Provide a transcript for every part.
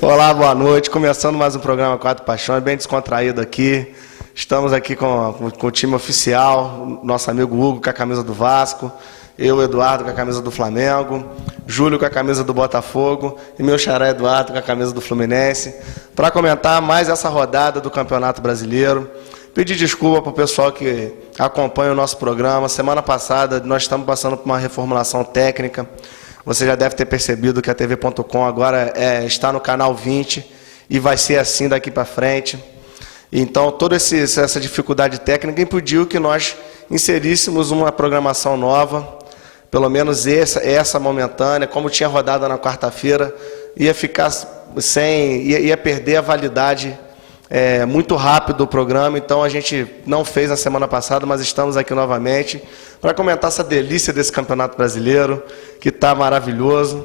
Olá, boa noite. Começando mais um programa Quatro Paixões, bem descontraído aqui. Estamos aqui com o time oficial, nosso amigo Hugo com a camisa do Vasco, eu, Eduardo, com a camisa do Flamengo, Júlio com a camisa do Botafogo e meu xará Eduardo com a camisa do Fluminense, para comentar mais essa rodada do Campeonato Brasileiro. Pedir desculpa para o pessoal que acompanha o nosso programa. Semana passada nós estamos passando por uma reformulação técnica. Você já deve ter percebido que a TV.com agora está no canal 20 e vai ser assim daqui para frente. Então, toda essa dificuldade técnica impediu que nós inseríssemos uma programação nova, pelo menos essa momentânea. Como tinha rodada na quarta-feira, ia ficar ia perder a validade muito rápido do programa. Então, a gente não fez na semana passada, mas estamos aqui novamente para comentar essa delícia desse Campeonato Brasileiro, que está maravilhoso.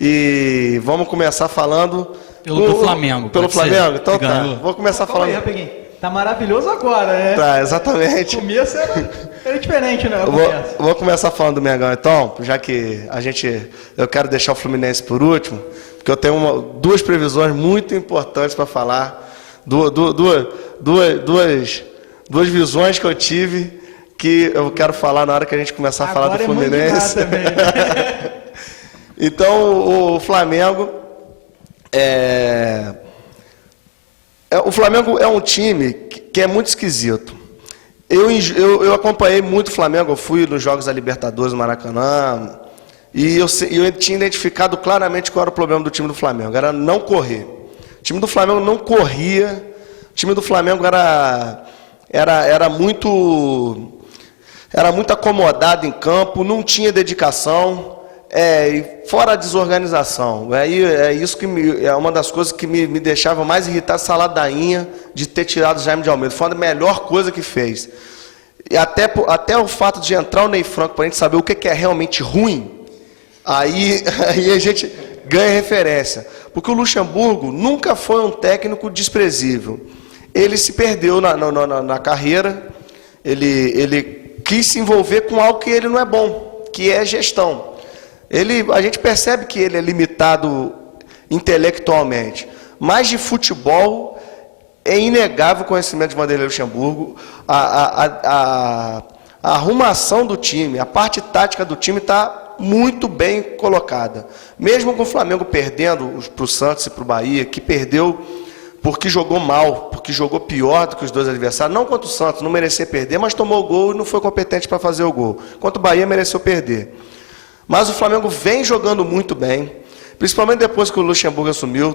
E vamos começar falando... Pelo Flamengo. Pelo Flamengo? Ser. Então tá. Vou começar falando... Rapidinho. Tá maravilhoso agora, né? Tá, exatamente. O começo era diferente, né? Vou começar falando do Mengão, então, já que eu quero deixar o Fluminense por último, porque eu tenho duas previsões muito importantes para falar, duas visões que eu tive, que eu quero falar na hora que a gente começar a falar do Fluminense. Também, né? Então, o Flamengo o Flamengo é um time que é muito esquisito. Eu acompanhei muito o Flamengo, eu fui nos Jogos da Libertadores no Maracanã, e eu tinha identificado claramente qual era o problema do time do Flamengo, era não correr. O time do Flamengo não corria, o time do Flamengo era muito acomodado em campo, não tinha dedicação. E fora a desorganização, isso que é uma das coisas que me deixava mais irritado, essa ladainha de ter tirado o Jaime de Almeida. Foi a melhor coisa que fez. E até o fato de entrar o Ney Franco para a gente saber o que é realmente ruim, aí a gente ganha referência. Porque o Luxemburgo nunca foi um técnico desprezível. Ele se perdeu na carreira, ele quis se envolver com algo que ele não é bom, que é gestão. A gente percebe que ele é limitado intelectualmente, mas de futebol é inegável o conhecimento de Vanderlei Luxemburgo, a arrumação do time, a parte tática do time está muito bem colocada. Mesmo com o Flamengo perdendo para o Santos e para o Bahia, que perdeu porque jogou mal, porque jogou pior do que os dois adversários, não contra o Santos, não merecia perder, mas tomou o gol e não foi competente para fazer o gol. Contra o Bahia mereceu perder. Mas o Flamengo vem jogando muito bem, principalmente depois que o Luxemburgo assumiu.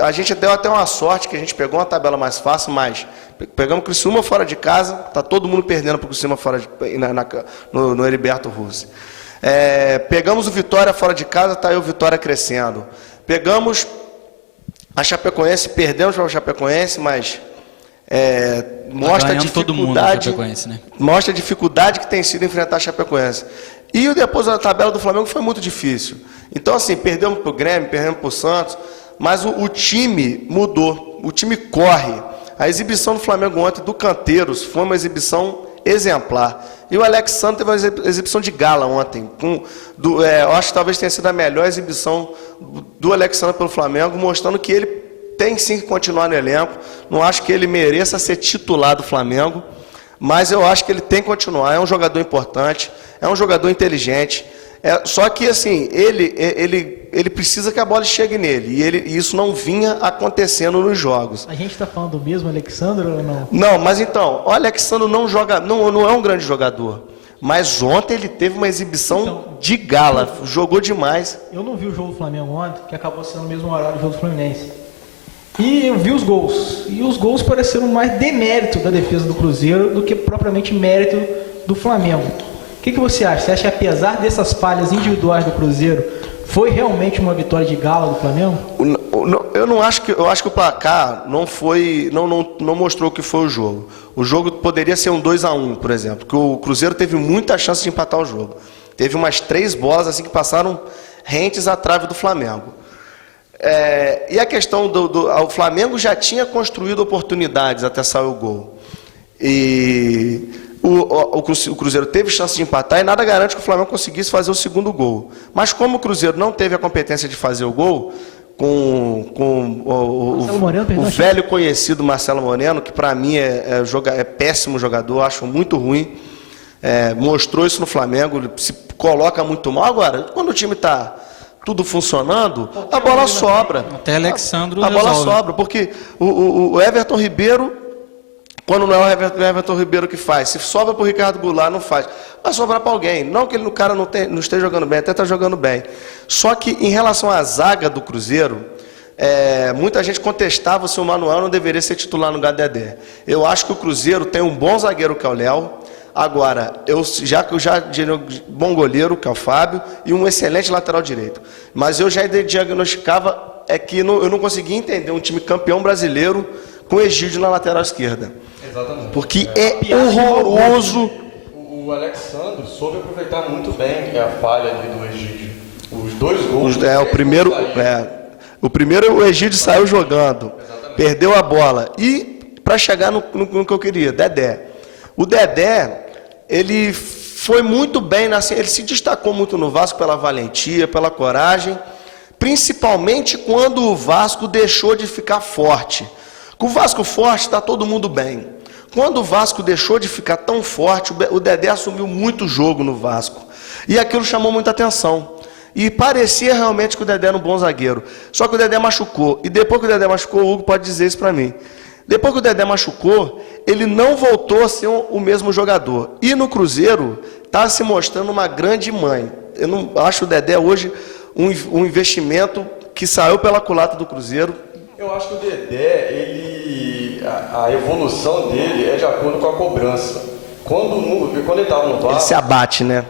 A gente deu até uma sorte que a gente pegou uma tabela mais fácil, mas pegamos o Criciúma fora de casa, está todo mundo perdendo para o Criciúma no Heriberto Russi. Pegamos o Vitória fora de casa, está aí o Vitória crescendo. Pegamos a Chapecoense, perdemos para o Chapecoense, mas mostra a dificuldade, né? Mostra a dificuldade que tem sido enfrentar a Chapecoense. E depois a tabela do Flamengo foi muito difícil. Então, assim, perdemos para o Grêmio, perdemos para o Santos, mas o time mudou, o time corre. A exibição do Flamengo ontem, do Canteiros, foi uma exibição exemplar. E o Alexandre teve uma exibição de gala ontem. Eu acho que talvez tenha sido a melhor exibição do Alexandre pelo Flamengo, mostrando que ele tem sim que continuar no elenco. Não acho que ele mereça ser titular do Flamengo, mas eu acho que ele tem que continuar. É um jogador importante, é um jogador inteligente. Só que assim, ele precisa que a bola chegue nele. E isso não vinha acontecendo nos jogos. A gente está falando do mesmo Alexandre ou não? Não, mas então, o Alexandre não é um grande jogador. Mas ontem ele teve uma exibição de gala, jogou demais. Eu não vi o jogo do Flamengo ontem, que acabou sendo o mesmo horário do jogo do Fluminense. E eu vi os gols. E os gols pareceram mais demérito da defesa do Cruzeiro do que propriamente mérito do Flamengo. O que você acha? Você acha que apesar dessas falhas individuais do Cruzeiro, foi realmente uma vitória de gala do Flamengo? Eu não acho que. Eu acho que o placar não mostrou o que foi o jogo. O jogo poderia ser um 2-1, por exemplo, porque o Cruzeiro teve muita chance de empatar o jogo. Teve umas 3 bolas assim que passaram rentes à trave do Flamengo. E a questão o Flamengo já tinha construído oportunidades até sair o gol. E o Cruzeiro teve chance de empatar e nada garante que o Flamengo conseguisse fazer o segundo gol. Mas como o Cruzeiro não teve a competência de fazer o gol, com o velho conhecido Marcelo Moreno, que para mim é péssimo jogador, acho muito ruim, mostrou isso no Flamengo, se coloca muito mal. Agora, quando o time está tudo funcionando, a bola sobra. Até Alexandro a bola sobra, porque o Everton Ribeiro, quando não é o Everton Ribeiro que faz, se sobra para o Ricardo Goulart, não faz. Vai sobrar para alguém. Não que o cara não esteja jogando bem, até está jogando bem. Só que em relação à zaga do Cruzeiro, muita gente contestava se o Manuel não deveria ser titular no lugar do Dedé. Eu acho que o Cruzeiro tem um bom zagueiro que é o Léo. Agora, eu já bom goleiro, que é o Fábio, e um excelente lateral direito. Mas eu já diagnosticava que eu não conseguia entender um time campeão brasileiro com Egídio na lateral esquerda. Exatamente. Porque é horroroso. O Alexandre soube aproveitar muito bem a falha ali do Egídio. Os 2 gols. O primeiro o Egídio saiu jogando, perdeu a bola. E para chegar no que eu queria, Dedé. O Dedé, ele foi muito bem, ele se destacou muito no Vasco pela valentia, pela coragem, principalmente quando o Vasco deixou de ficar forte. Com o Vasco forte, está todo mundo bem. Quando o Vasco deixou de ficar tão forte, o Dedé assumiu muito jogo no Vasco. E aquilo chamou muita atenção. E parecia realmente que o Dedé era um bom zagueiro. Só que o Dedé machucou. E depois que o Dedé machucou, o Hugo pode dizer isso para mim. Depois que o Dedé machucou, ele não voltou a ser o mesmo jogador. E no Cruzeiro, está se mostrando uma grande mãe. Eu não acho o Dedé hoje um investimento que saiu pela culatra do Cruzeiro. Eu acho que o Dedé, a evolução dele é de acordo com a cobrança. Quando ele estava no Vasco... Ele se abate, né?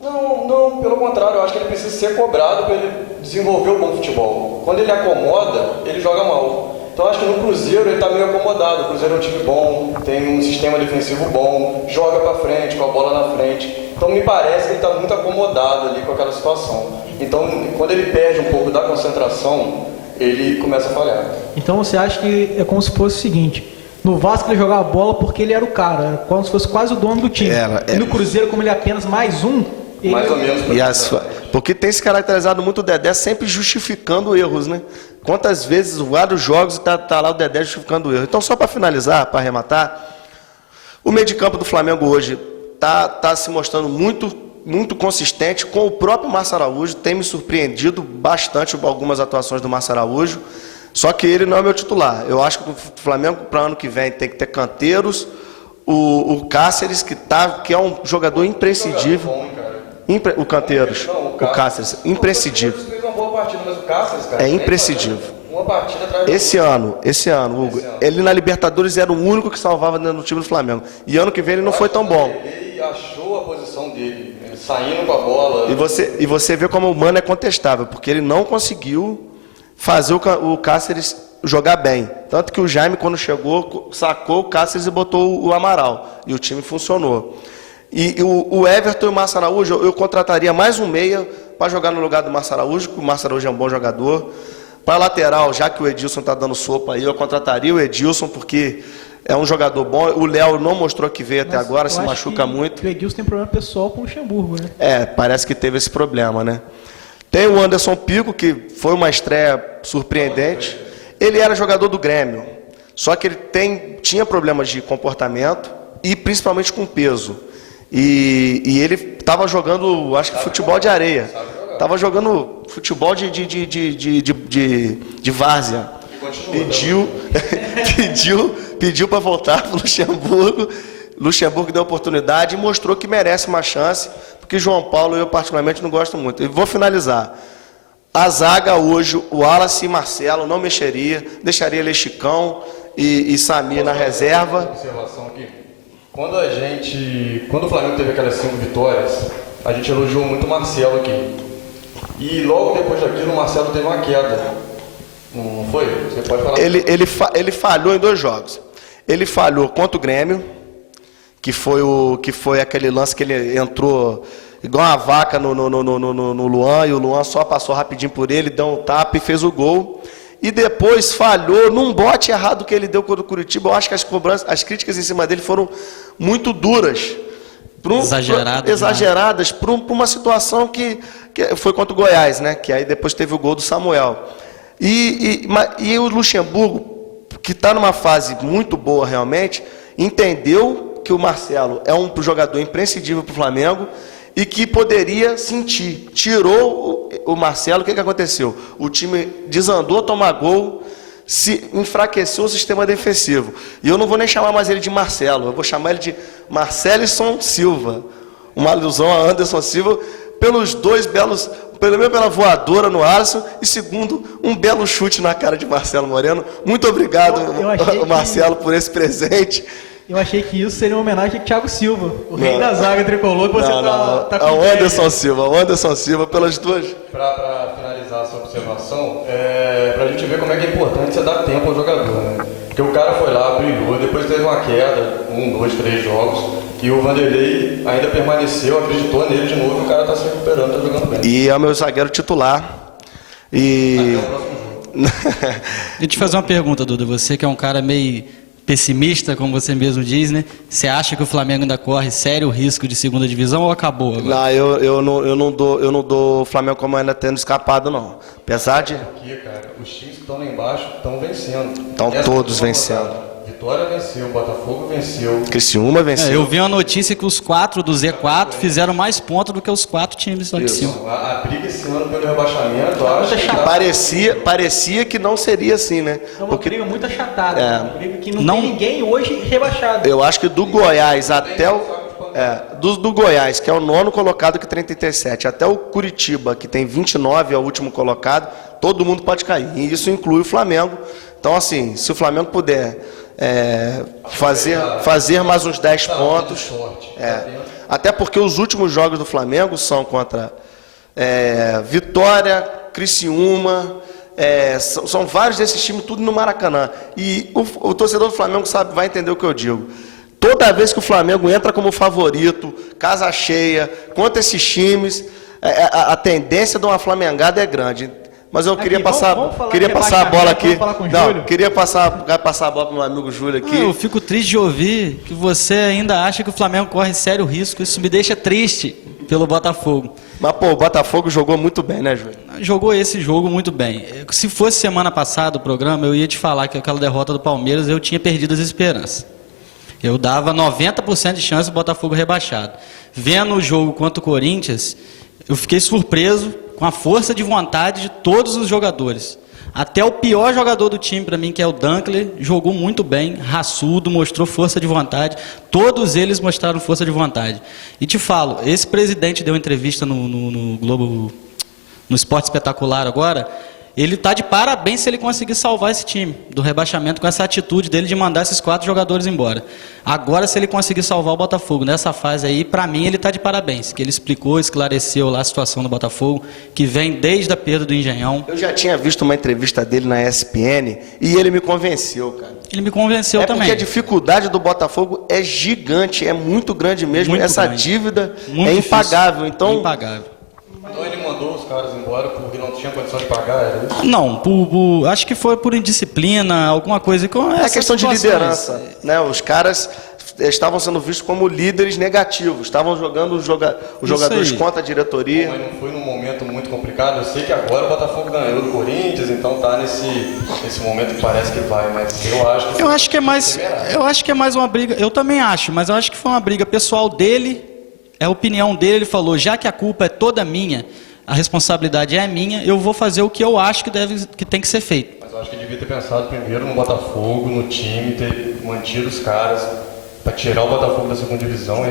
Não, pelo contrário, eu acho que ele precisa ser cobrado para ele desenvolver o bom futebol. Quando ele acomoda, ele joga mal. Então eu acho que no Cruzeiro ele está meio acomodado. O Cruzeiro é um time bom, tem um sistema defensivo bom, joga para frente, com a bola na frente. Então me parece que ele está muito acomodado ali com aquela situação. Então quando ele perde um pouco da concentração, ele começa a falhar. Então você acha que é como se fosse o seguinte: no Vasco ele jogava bola porque ele era o cara, era como se fosse quase o dono do time. E no Cruzeiro, como ele é apenas mais um, ele... Mais ou menos. Porque tem se caracterizado muito o Dedé sempre justificando erros, né? Quantas vezes, vários jogos, tá lá o Dedé justificando erros. Então, só para finalizar, para arrematar, o meio de campo do Flamengo hoje tá se mostrando muito consistente com o próprio Márcio Araújo. Tem me surpreendido bastante algumas atuações do Márcio Araújo. Só que ele não é meu titular. Eu acho que o Flamengo, para o ano que vem, tem que ter Canteiros, o Cáceres, que é um jogador imprescindível. O Canteiros, o Cáceres, imprescindível. Fez uma boa partida, mas o Cáceres, cara, é imprescindível. Uma partida atrás esse ano, Hugo, ele na Libertadores era o único que salvava no time do Flamengo. E ano que vem ele não foi tão bom. Ele achou a posição dele, saindo com a bola. E você vê como o Mano é contestável, porque ele não conseguiu fazer o Cáceres jogar bem. Tanto que o Jaime, quando chegou, sacou o Cáceres e botou o Amaral. E o time funcionou. E o Everton e o Márcio Araújo, eu contrataria mais um meia para jogar no lugar do Márcio Araújo, porque o Márcio Araújo é um bom jogador. Para lateral, já que o Edilson está dando sopa aí, eu contrataria o Edilson, porque é um jogador bom. O Léo não mostrou que veio até agora, se machuca muito. O Edilson tem problema pessoal com o Luxemburgo, né? Parece que teve esse problema, né? Tem o Anderson Pico, que foi uma estreia surpreendente. Ele era jogador do Grêmio, só que ele tinha problemas de comportamento e principalmente com peso. E ele estava jogando, acho que futebol de areia. Estava jogando futebol de várzea. Pediu para voltar para o Luxemburgo. Luxemburgo deu oportunidade e mostrou que merece uma chance, porque João Paulo eu particularmente não gosto muito. E vou finalizar. A zaga hoje, o Wallace e Marcelo, não mexeria, deixaria Lexicão e Samir na reserva. Observação aqui. Quando o Flamengo teve aquelas 5 vitórias, a gente elogiou muito o Marcelo aqui. E logo depois daquilo, o Marcelo teve uma queda. Não foi? Você pode falar? Ele falhou em 2 jogos. Ele falhou contra o Grêmio, que foi aquele lance que ele entrou igual uma vaca no Luan, e o Luan só passou rapidinho por ele, deu um tapa e fez o gol. E depois falhou num bote errado que ele deu contra o Curitiba. Eu acho que as críticas em cima dele foram muito duras. Exageradas para uma situação que foi contra o Goiás, né? Que aí depois teve o gol do Samuel. E o Luxemburgo, que está numa fase muito boa realmente, entendeu que o Marcelo é um jogador imprescindível para o Flamengo e que poderia sentir. Tirou o Marcelo, o que aconteceu? O time desandou a tomar gol, se enfraqueceu o sistema defensivo. E eu não vou nem chamar mais ele de Marcelo, eu vou chamar ele de Marcelisson Silva. Uma alusão a Anderson Silva, pelos dois belos, primeiro pela voadora no Alisson e segundo, um belo chute na cara de Marcelo Moreno. Muito obrigado, Marcelo, por esse presente. Eu achei que isso seria uma homenagem a Thiago Silva, o rei da zaga tricolor, que você tá com o Anderson Silva, pelas duas. Para finalizar essa observação, para a gente ver como é que é importante você dar tempo ao jogador, né? Porque o cara foi lá, brilhou, depois teve uma queda, 1, 2, 3 jogos, e o Vanderlei ainda permaneceu, acreditou nele de novo, e o cara está se recuperando, está jogando bem. E é o meu zagueiro titular. E... Deixa eu te fazer uma pergunta, Duda. Você que é um cara meio pessimista, como você mesmo diz, né? Você acha que o Flamengo ainda corre sério risco de segunda divisão ou acabou agora? Não, eu não dou o Flamengo como ainda tendo escapado, não. Apesar de... Aqui, cara, os times que estão lá embaixo estão vencendo. Estão todos vencendo. Vitória venceu, Botafogo venceu. Criciúma venceu. Eu vi uma notícia que os 4 do Z4 fizeram mais pontos do que os 4 times lá de cima. A briga esse ano pelo rebaixamento, eu acho que parecia que não seria assim, né? É uma briga muito achatada, uma briga que não tem ninguém hoje rebaixado. Eu acho que do Goiás até o... do Goiás, que é o 9º colocado, que tem 37, até o Curitiba, que tem 29, é o último colocado, todo mundo pode cair. E isso inclui o Flamengo. Então, assim, se o Flamengo puder fazer mais uns 10 pontos... até porque os últimos jogos do Flamengo são contra Vitória, Criciúma... são vários desses times, tudo no Maracanã. E o torcedor do Flamengo vai entender o que eu digo. Toda vez que o Flamengo entra como favorito, casa cheia, contra esses times, a tendência de uma flamengada é grande. Mas eu queria passar a bola aqui. Queria passar a bola para o meu amigo Júlio aqui. Eu fico triste de ouvir que você ainda acha que o Flamengo corre sério risco. Isso me deixa triste pelo Botafogo. Mas, o Botafogo jogou muito bem, né, Júlio? Jogou esse jogo muito bem. Se fosse semana passada o programa, eu ia te falar que aquela derrota do Palmeiras eu tinha perdido as esperanças. Eu dava 90% de chance do Botafogo rebaixado. Vendo o jogo contra o Corinthians, eu fiquei surpreso com a força de vontade de todos os jogadores. Até o pior jogador do time para mim, que é o Dunkley, jogou muito bem, raçudo, mostrou força de vontade. Todos eles mostraram força de vontade. E te falo, esse presidente deu entrevista no Globo, no Esporte Espetacular agora. Ele está de parabéns se ele conseguir salvar esse time do rebaixamento com essa atitude dele de mandar esses 4 jogadores embora. Agora, se ele conseguir salvar o Botafogo nessa fase aí, para mim ele está de parabéns, que ele explicou, esclareceu lá a situação do Botafogo, que vem desde a perda do Engenhão. Eu já tinha visto uma entrevista dele na ESPN e ele me convenceu, cara. Ele me convenceu também. Porque a dificuldade do Botafogo é gigante, é muito grande mesmo. Muito essa grande. Dívida muito é impagável. Então, impagável. Então ele mandou os caras embora porque não tinha condição de pagar, era isso? Não, acho que foi por indisciplina, alguma coisa. É questão de liderança, né? Os caras estavam sendo vistos como líderes negativos, estavam jogando os jogadores contra a diretoria. Mas não foi num momento muito complicado? Eu sei que agora o Botafogo ganhou do Corinthians, então tá nesse momento que parece que vai, mas eu acho que eu acho que é mais uma briga, eu também acho, mas eu acho que foi uma briga pessoal dele. É a opinião dele, ele falou, já que a culpa é toda minha, a responsabilidade é minha, eu vou fazer o que eu acho que tem que ser feito. Mas eu acho que ele devia ter pensado primeiro no Botafogo, no time, ter mantido os caras para tirar o Botafogo da segunda divisão.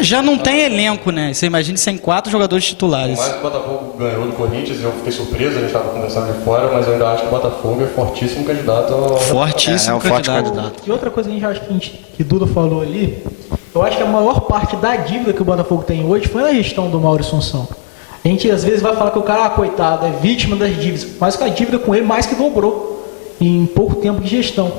Já não tem elenco, né? Você imagina sem 4 jogadores titulares. Por mais que o Botafogo ganhou do Corinthians, eu fiquei surpreso, a gente estava conversando de fora, mas eu ainda acho que o Botafogo é fortíssimo candidato ao... Fortíssimo candidato. E outra coisa que a gente acha que Duda falou ali, eu acho que a maior parte da dívida que o Botafogo tem hoje foi na gestão do Mauro Assunção. A gente às vezes vai falar que o cara, coitado, é vítima das dívidas, mas a dívida com ele mais que dobrou em pouco tempo de gestão.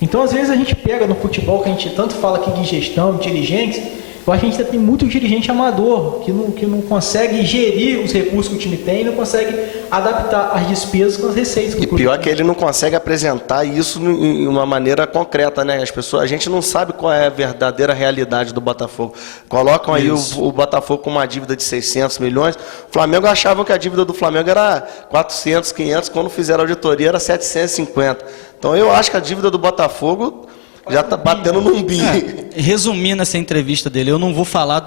Então, às vezes a gente pega no futebol, que a gente tanto fala aqui de gestão, de dirigentes, Eu acho que a gente ainda tem muito dirigente amador que não consegue gerir os recursos que o time tem e não consegue adaptar as despesas com as receitas que E o clube pior tem. que ele não consegue apresentar isso em uma maneira concreta, né? A gente não sabe qual é a verdadeira realidade do Botafogo. Colocam aí o Botafogo com uma dívida de 600 milhões. O Flamengo achavam que a dívida do Flamengo era 400, 500, quando fizeram a auditoria era 750. Então eu acho que a dívida do Botafogo já está batendo num bi. Resumindo essa entrevista dele, eu não vou falar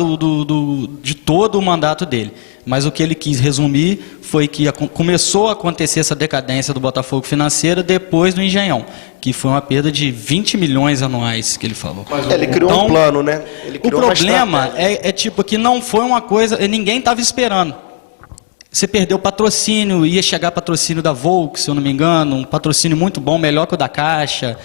de todo o mandato dele, mas o que ele quis resumir foi que começou a acontecer essa decadência do Botafogo financeira depois do Engenhão, que foi uma perda de 20 milhões anuais que ele falou. Ele criou um plano, né? Ele O criou uma problema estratégia. tipo que não foi uma coisa, ninguém estava esperando. Você perdeu patrocínio, ia chegar patrocínio da Volks, se eu não me engano, um patrocínio muito bom, melhor que o da Caixa.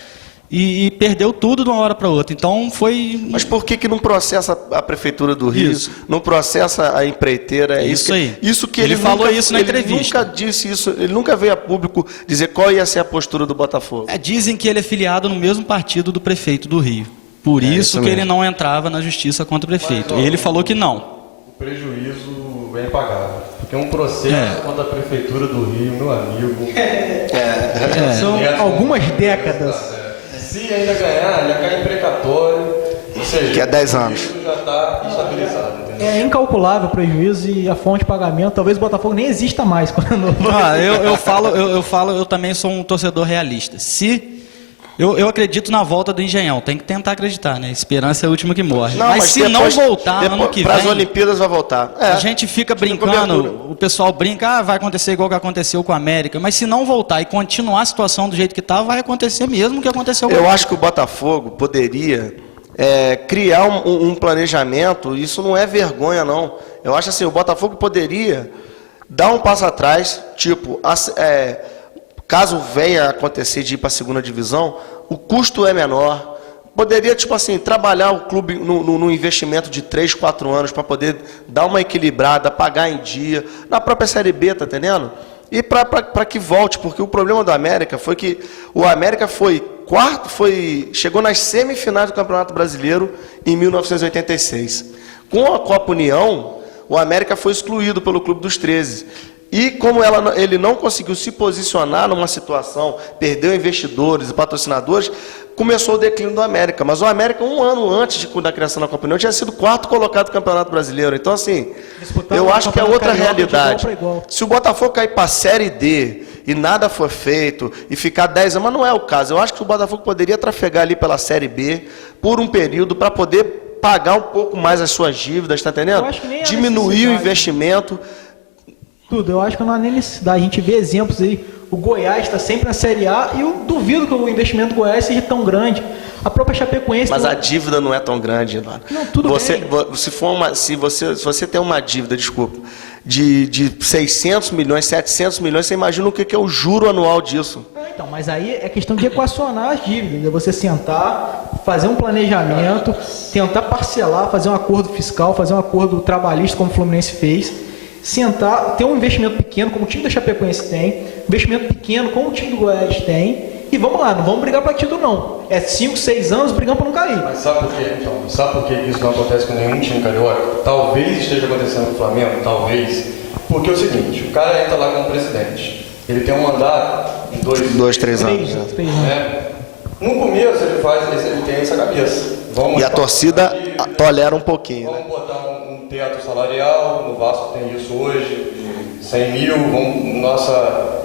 E perdeu tudo de uma hora para outra. Então foi. Mas por que não processa a Prefeitura do Rio? Isso. Não processa a empreiteira? Isso aí. Isso que Ele falou nunca, isso na entrevista. Ele nunca disse isso, ele nunca veio a público dizer qual ia ser a postura do Botafogo. Dizem que ele é filiado no mesmo partido do prefeito do Rio. Por isso que mesmo. ele não entrava na justiça contra o prefeito. Ele falou que não. O prejuízo é impagável. Porque um processo contra a Prefeitura do Rio, meu amigo. São algumas décadas. Se ainda ganhar, já cai em precatório. Ou seja, Que é 10 anos. Isso já está estabilizado. Entendeu? É incalculável o prejuízo e a fonte de pagamento. Talvez o Botafogo nem exista mais. Eu também sou um torcedor realista. Eu acredito na volta do Engenhão, tem que tentar acreditar, né? Esperança é o último que morre. Mas se depois- não voltar ano que para as vem, Olimpíadas vai voltar. a gente fica brincando, cobertura. o pessoal brinca, vai acontecer igual que aconteceu com a América, mas se não voltar e continuar a situação do jeito que está, vai acontecer mesmo o que aconteceu com a Eu América. acho que o Botafogo poderia criar um planejamento, isso não é vergonha, não. Eu acho assim, o Botafogo poderia dar um passo atrás, tipo, caso venha a acontecer de ir para a segunda divisão, o custo é menor. Poderia, tipo assim, trabalhar o clube no investimento de 3, 4 anos para poder dar uma equilibrada, pagar em dia, na própria Série B, tá entendendo? E para que volte, porque o problema do América foi que o América chegou nas semifinais do Campeonato Brasileiro em 1986. Com a Copa União, o América foi excluído pelo Clube dos 13. E como ele não conseguiu se posicionar numa situação, perdeu investidores e patrocinadores, começou o declínio do América. Mas o América, um ano antes da criação da Copa União, tinha sido 4º colocado no Campeonato Brasileiro. Então, assim, Disputando eu acho que é o outra Campeonato Carioca de realidade. igual pra igual. Se o Botafogo cair para a Série D e nada for feito e ficar 10 anos, mas não é o caso. Eu acho que o Botafogo poderia trafegar ali pela Série B por um período para poder pagar um pouco mais as suas dívidas, tá entendendo? Eu acho que nem há Diminuir o necessidade. investimento. Eu acho que não há nem necessidade. A gente vê exemplos aí. O Goiás está sempre na Série A e eu duvido que o investimento do Goiás seja tão grande. A própria Chapecoense... Mas a dívida não é tão grande, Eduardo. Não, tudo bem. Se você tem uma dívida, desculpa, de 600 milhões, 700 milhões, você imagina o que é o juro anual disso. Então, mas aí é questão de equacionar as dívidas. É você sentar, fazer um planejamento, tentar parcelar, fazer um acordo fiscal, fazer um acordo trabalhista, como o Fluminense fez. Sentar, ter um investimento pequeno, como o time da Chapecoense tem, investimento pequeno, como o time do Goiás tem, e vamos lá, não vamos brigar para título não. É 5, 6 anos brigando para não cair. Mas sabe por quê? Então, sabe por que isso não acontece com nenhum time carioca? Talvez esteja acontecendo com o Flamengo, talvez. Porque é o seguinte, o cara entra lá como presidente. Ele tem um mandato de 2, 3 anos. 3 anos. né? No começo ele tem essa cabeça. E a torcida tolera um pouquinho. Vamos botar um teto salarial, no Vasco tem isso hoje, de 100 mil, nossa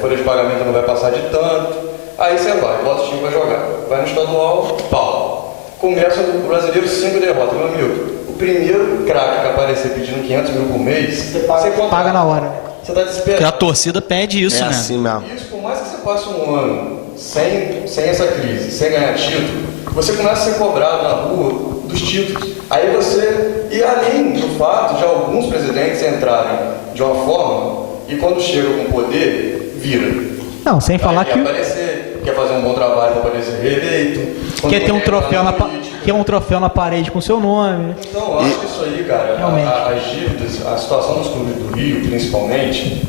folha de pagamento não vai passar de tanto. Aí você vai, bota o time para jogar. Vai no estadual, pau. Começa no brasileiro 5 derrotas, meu amigo. O primeiro craque que aparecer pedindo 500 mil por mês, você Paga na hora. Você está desesperado. Porque a torcida pede isso, É né? assim mesmo. Isso, por mais que você passe um ano sem essa crise, sem ganhar título, você começa a ser cobrado na rua dos títulos. Aí você, e além do fato de alguns presidentes entrarem de uma forma e quando chegam com poder, vira. Não, sem falar Quer que aparecer, quer fazer um bom trabalho para poder ser reeleito. quer ter um troféu na política. quer um troféu na parede com seu nome. Então, eu acho que isso aí, cara, Realmente. as dívidas, a situação dos clubes do Rio, principalmente,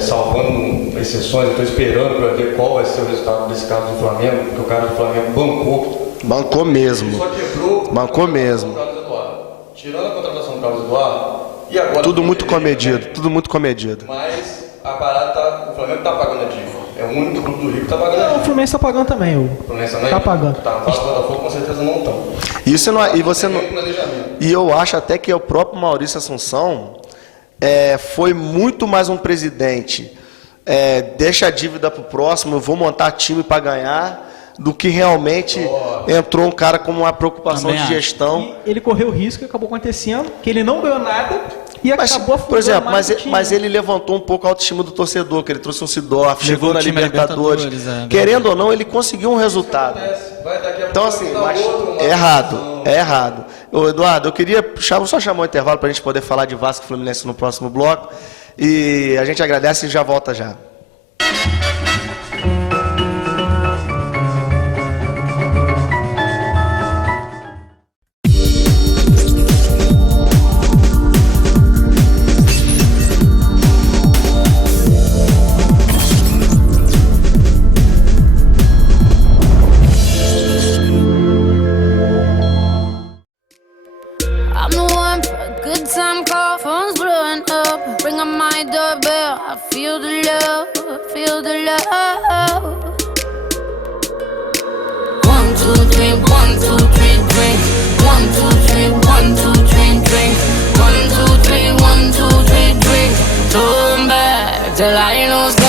salvando exceções, eu estou esperando para ver qual vai ser o resultado desse caso do Flamengo, porque o cara do Flamengo bancou. Bancou mesmo. Só quebrou Bancou mesmo. o Carlos Eduardo. tirando a contratação do Carlos Eduardo, e agora... Tudo muito comedido, tudo muito comedido. Mas a parada o Flamengo tá pagando a dívida. É o único clube do Rio que tá pagando a O dívida. Fluminense tá pagando também, O Fluminense também? Tá pagando. Tá, mas o Botafogo com certeza não estão. Isso não é, e você não, Tem planejamento. e eu acho até que o próprio Maurício Assunção foi muito mais um presidente. Deixa a dívida pro próximo, eu vou montar time para ganhar, do que realmente entrou um cara com uma preocupação Também de acho. gestão. E ele correu o risco e acabou acontecendo, que ele não ganhou nada e Mas, acabou afundando por exemplo, mais o time. mas ele levantou um pouco a autoestima do torcedor, que ele trouxe um Sidorf, chegou o na time à Libertadores. Libertadores, Querendo ou não, ele conseguiu um resultado. Vai daqui a Então, pouco assim, vai mas dar outro, uma é errado, discussão. é errado. Ô, Eduardo, eu queria só chamar um intervalo para a gente poder falar de Vasco e Fluminense no próximo bloco. E a gente agradece e já volta já. I'm the one for a good time call, phone's blowing up. Ring on my doorbell, I feel the love, feel the love. 1, 2, 3, 1, 2, 3, drink. 1, 2, 3, 1, 2, 3, drink. 1, 2, 3, 1, 2, 3, drink. Turn back till I lose God.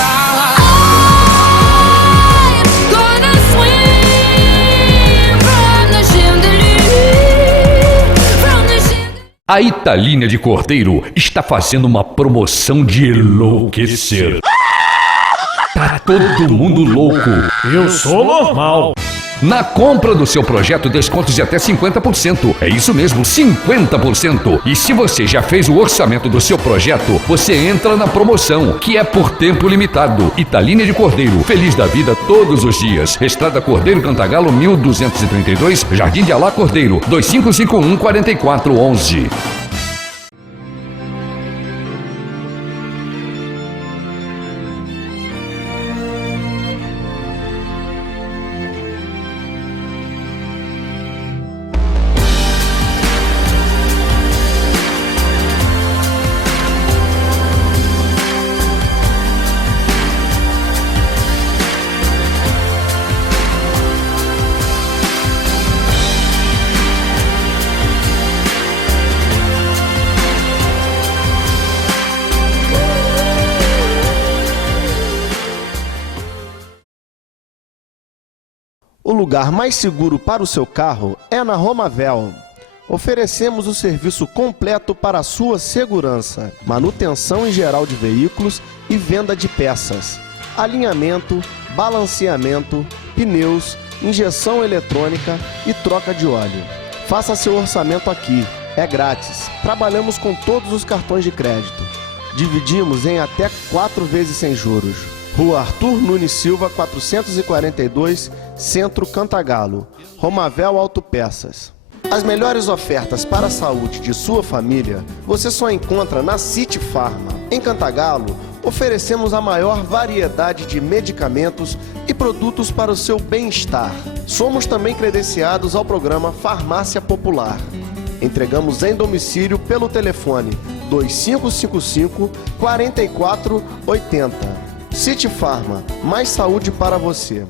I'm gonna swim from the chandelier, from the chandelier. A Italínia de Cordeiro está fazendo uma promoção de enlouquecer. Tá todo mundo louco. Eu sou normal. Na compra do seu projeto, descontos de até 50%. É isso mesmo, 50%. E se você já fez o orçamento do seu projeto, você entra na promoção, que é por tempo limitado. Italínia de Cordeiro, feliz da vida todos os dias. Estrada Cordeiro Cantagalo 1232, Jardim de Alá Cordeiro, 2551-4411. O lugar mais seguro para o seu carro é na Romavel. Oferecemos o serviço completo para a sua segurança, manutenção em geral de veículos e venda de peças, alinhamento, balanceamento, pneus, injeção eletrônica e troca de óleo. Faça seu orçamento aqui, é grátis. Trabalhamos com todos os cartões de crédito. Dividimos em até 4 vezes sem juros. Rua Arthur Nunes Silva, 442, Centro Cantagalo, Romavel Autopeças. As melhores ofertas para a saúde de sua família você só encontra na City Pharma. Em Cantagalo, oferecemos a maior variedade de medicamentos e produtos para o seu bem-estar. Somos também credenciados ao programa Farmácia Popular. Entregamos em domicílio pelo telefone 2555-4480. City Pharma, mais saúde para você.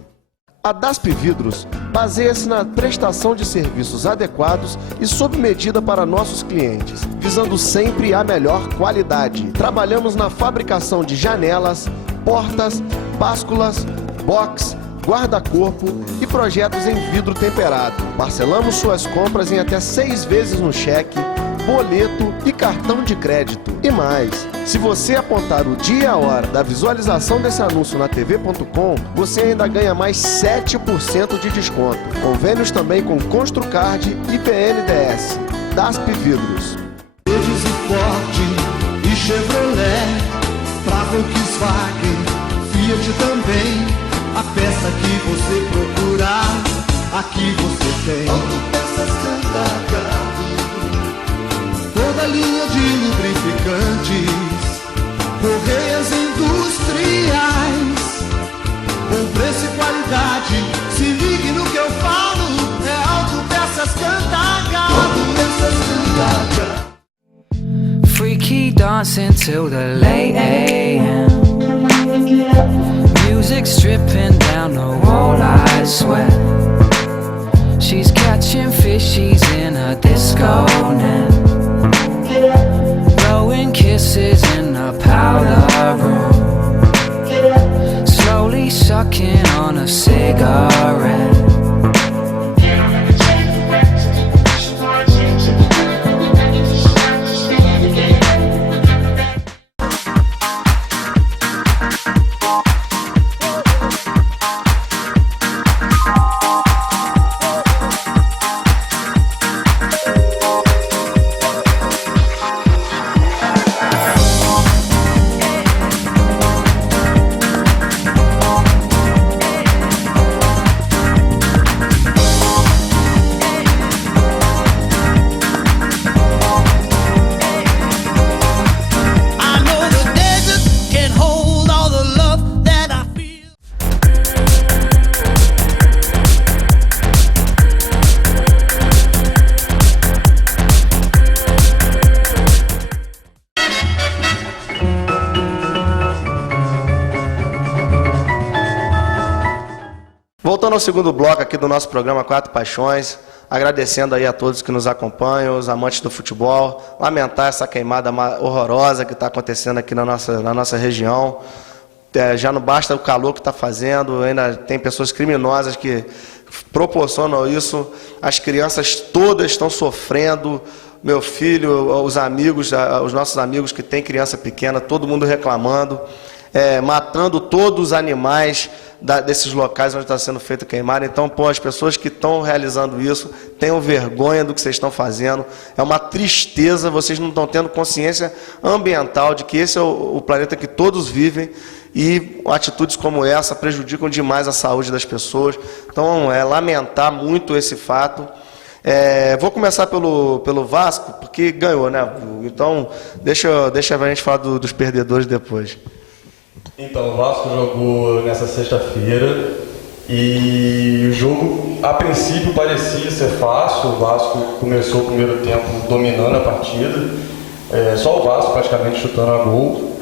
A Dasp Vidros baseia-se na prestação de serviços adequados e sob medida para nossos clientes, visando sempre a melhor qualidade. Trabalhamos na fabricação de janelas, portas, básculas, box, guarda-corpo e projetos em vidro temperado. Parcelamos suas compras em até 6 vezes no cheque, boleto e cartão de crédito. E mais, se você apontar o dia e a hora da visualização desse anúncio na tv.com, você ainda ganha mais 7% de desconto. Convênios também com Construcard e PNDS. Dasp Vidros. Mercedes e Ford e Chevrolet, pra Volkswagen, Fiat também. A peça que você procurar, aqui você tem. Autopeças Cantagalo, toda linha de lubrificantes, correias industriais, com preço e qualidade. Se ligue no que eu falo, é Autopeças Cantagalo. Autopeças Cantagalo. dancing till the late AM. Music's dripping down the wall, I swear. She's catching fish, she's in a disco net, blowing kisses in the powder room, slowly sucking on a cigarette. Voltando ao segundo bloco aqui do nosso programa Quatro Paixões, agradecendo aí a todos que nos acompanham, os amantes do futebol, lamentar essa queimada horrorosa que está acontecendo aqui na nossa região. Já não basta o calor que está fazendo, ainda tem pessoas criminosas que proporcionam isso, as crianças todas estão sofrendo, meu filho, os amigos, os nossos amigos que têm criança pequena, todo mundo reclamando, matando todos os animais desses locais onde está sendo feita a queimada. Então, as pessoas que estão realizando isso, tenham vergonha do que vocês estão fazendo. É uma tristeza, vocês não estão tendo consciência ambiental de que esse é o planeta que todos vivem e atitudes como essa prejudicam demais a saúde das pessoas. Então, lamentar muito esse fato. Vou começar pelo Vasco, porque ganhou, né? Então, deixa a gente falar dos perdedores depois. Então, o Vasco jogou nessa sexta-feira e o jogo, a princípio, parecia ser fácil. O Vasco começou o primeiro tempo dominando a partida, só o Vasco praticamente chutando a gol,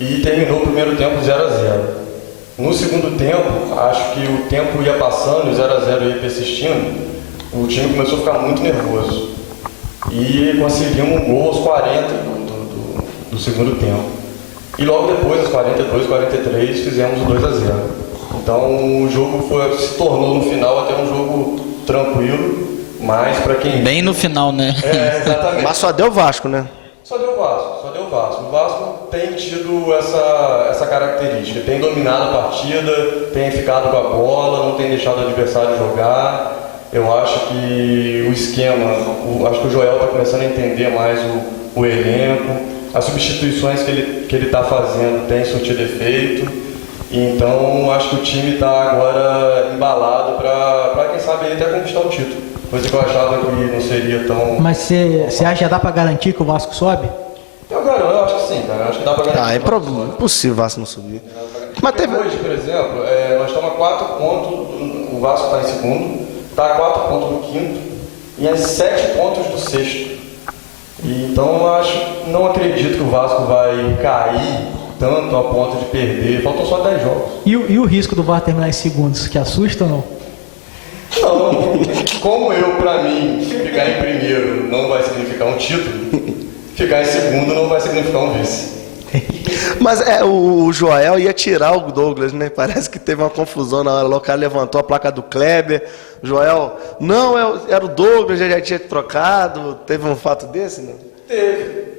e terminou o primeiro tempo 0-0. No segundo tempo, acho que o tempo ia passando e o 0-0 ia persistindo, o time começou a ficar muito nervoso e conseguimos um gol aos 40 do segundo tempo. E logo depois, aos 42, 43, fizemos o 2-0. Então o jogo se tornou no final até um jogo tranquilo, mas para quem... Bem no final, né? Exatamente. Mas só deu Vasco, né? Só deu Vasco. O Vasco tem tido essa característica, tem dominado a partida, tem ficado com a bola, não tem deixado o adversário jogar. Eu acho que o esquema, acho que o Joel está começando a entender mais o elenco. As substituições que ele está fazendo têm surtido efeito, então acho que o time está agora embalado para quem sabe ele até conquistar o título, coisa que eu achava que não seria tão... Mas você acha que já dá para garantir que o Vasco sobe? Eu acho que sim, cara. Eu acho que dá para garantir. É impossível o Vasco não subir. Mas teve... Hoje, por exemplo, nós estamos a 4 pontos, o Vasco está em segundo, está a 4 pontos do quinto e a 7 pontos do sexto. Então eu não acredito que o Vasco vai cair tanto a ponto de perder. Faltam só 10 jogos. E o risco do VAR terminar em segundos, que assusta ou não? Não, como para mim, ficar em primeiro não vai significar um título, ficar em segundo não vai significar um vice. Mas o Joel ia tirar o Douglas, né? Parece que teve uma confusão na hora. O cara levantou a placa do Kleber. Joel, não, era o Douglas, já tinha trocado. Teve um fato desse, né? Teve,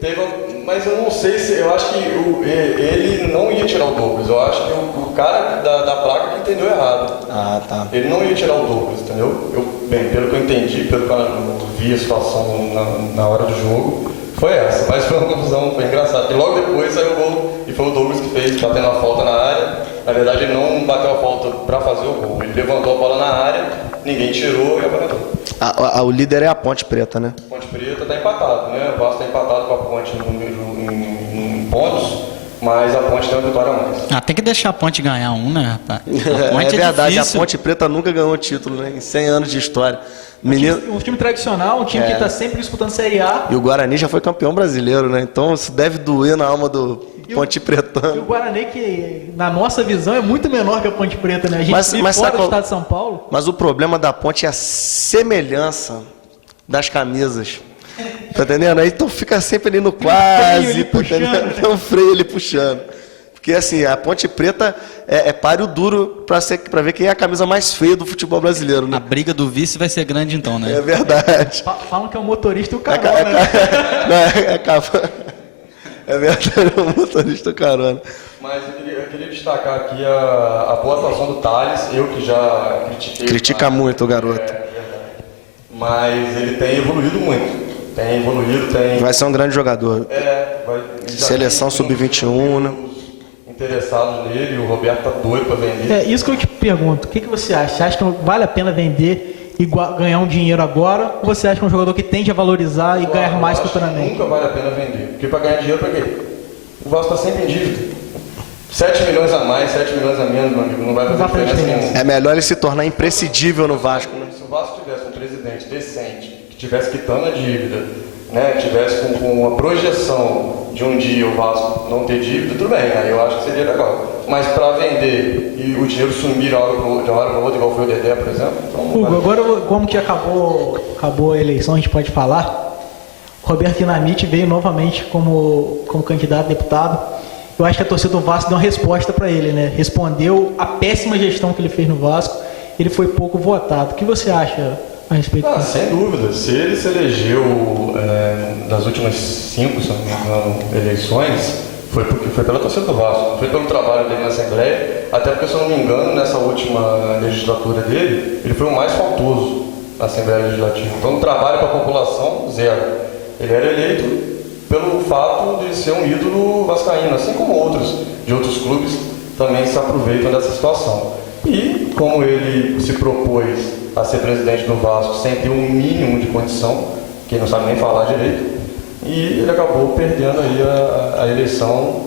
mas eu não sei se... Eu acho que ele não ia tirar o Douglas. Eu acho que o cara da placa que entendeu errado. Ah, tá. Ele não ia tirar o Douglas, entendeu? Pelo que eu entendi, pelo que eu vi a situação na hora do jogo, foi essa. Mas foi uma confusão, foi engraçado. E logo depois saiu o gol, e foi o Douglas que fez, batendo a falta na área. Na verdade, ele não bateu a falta para fazer o gol. Ele levantou a bola na área, ninguém tirou e abandonou. O líder é a Ponte Preta, né? Ponte Preta está empatado, né? O Vasco está empatado com a Ponte em pontos. mas a Ponte tem uma vitória a mais. Tem que deixar a Ponte ganhar um, né, rapaz? A Ponte É verdade, difícil. a Ponte Preta nunca ganhou um título, né? Em 100 anos de história. Um time tradicional, um time que está sempre disputando Série A. E o Guarani já foi campeão brasileiro, né? Então isso deve doer na alma do Ponte E Pretano. o Guarani, que na nossa visão é muito menor que a Ponte Preta, né? A gente vive fora sabe do qual- estado de São Paulo. Mas o problema da Ponte é a semelhança das camisas. Tá entendendo? Aí então fica sempre ali no quase, ali tá puxando, entendendo? né? Tem um freio ali puxando. Porque assim, a Ponte Preta é páreo duro pra ver quem é a camisa mais feia do futebol brasileiro, A né? briga do vice vai ser grande então, né? É verdade. Falam que é o motorista e o carona, né? É verdade, o motorista carona. Mas eu queria destacar aqui a boa atuação do Thales, eu que já critiquei. Critica muito o garoto. Verdade. Mas ele tem evoluído muito. Vai ser um grande jogador. Já Seleção tem sub-21, né? interessados nele, o Roberto tá doido para vender. É isso que eu te pergunto. O que você acha? Você acha que vale a pena vender e ganhar um dinheiro agora? Ou você acha que é um jogador que tende a valorizar e ganhar mais Eu acho que futuramente? Nunca vale a pena vender. Porque para ganhar dinheiro, para quê? O Vasco está sempre em dívida. 7 milhões a mais, 7 milhões a menos, meu amigo, não vai fazer diferença nenhuma. É melhor ele se tornar imprescindível no Vasco, né? Se o Vasco tivesse um presidente decente, que tivesse quitando a dívida, né, tivesse com uma projeção de um dia o Vasco não ter dívida, tudo bem, aí eu acho que seria legal. Mas para vender e o dinheiro sumir de uma hora para outra, igual foi o Dedé, por exemplo. Então, Hugo, agora como que acabou a eleição, a gente pode falar. Roberto Dinamite veio novamente como candidato a deputado. Eu acho que a torcida do Vasco deu uma resposta para ele, né? Respondeu a péssima gestão que ele fez no Vasco. Ele foi pouco votado. O que você acha a respeito disso? sem dúvida. Se ele se elegeu nas últimas 5, se não me engano, eleições, foi pela torcida do Vasco, não foi pelo trabalho dele na Assembleia, até porque, se eu não me engano, nessa última legislatura dele, ele foi o mais faltoso na Assembleia Legislativa. Então, o trabalho para a população, zero. Ele era eleito pelo fato de ser um ídolo vascaíno, assim como outros de outros clubes também se aproveitam dessa situação. E como ele se propôs a ser presidente do Vasco sem ter um mínimo de condição, que ele não sabe nem falar direito, e ele acabou perdendo aí a eleição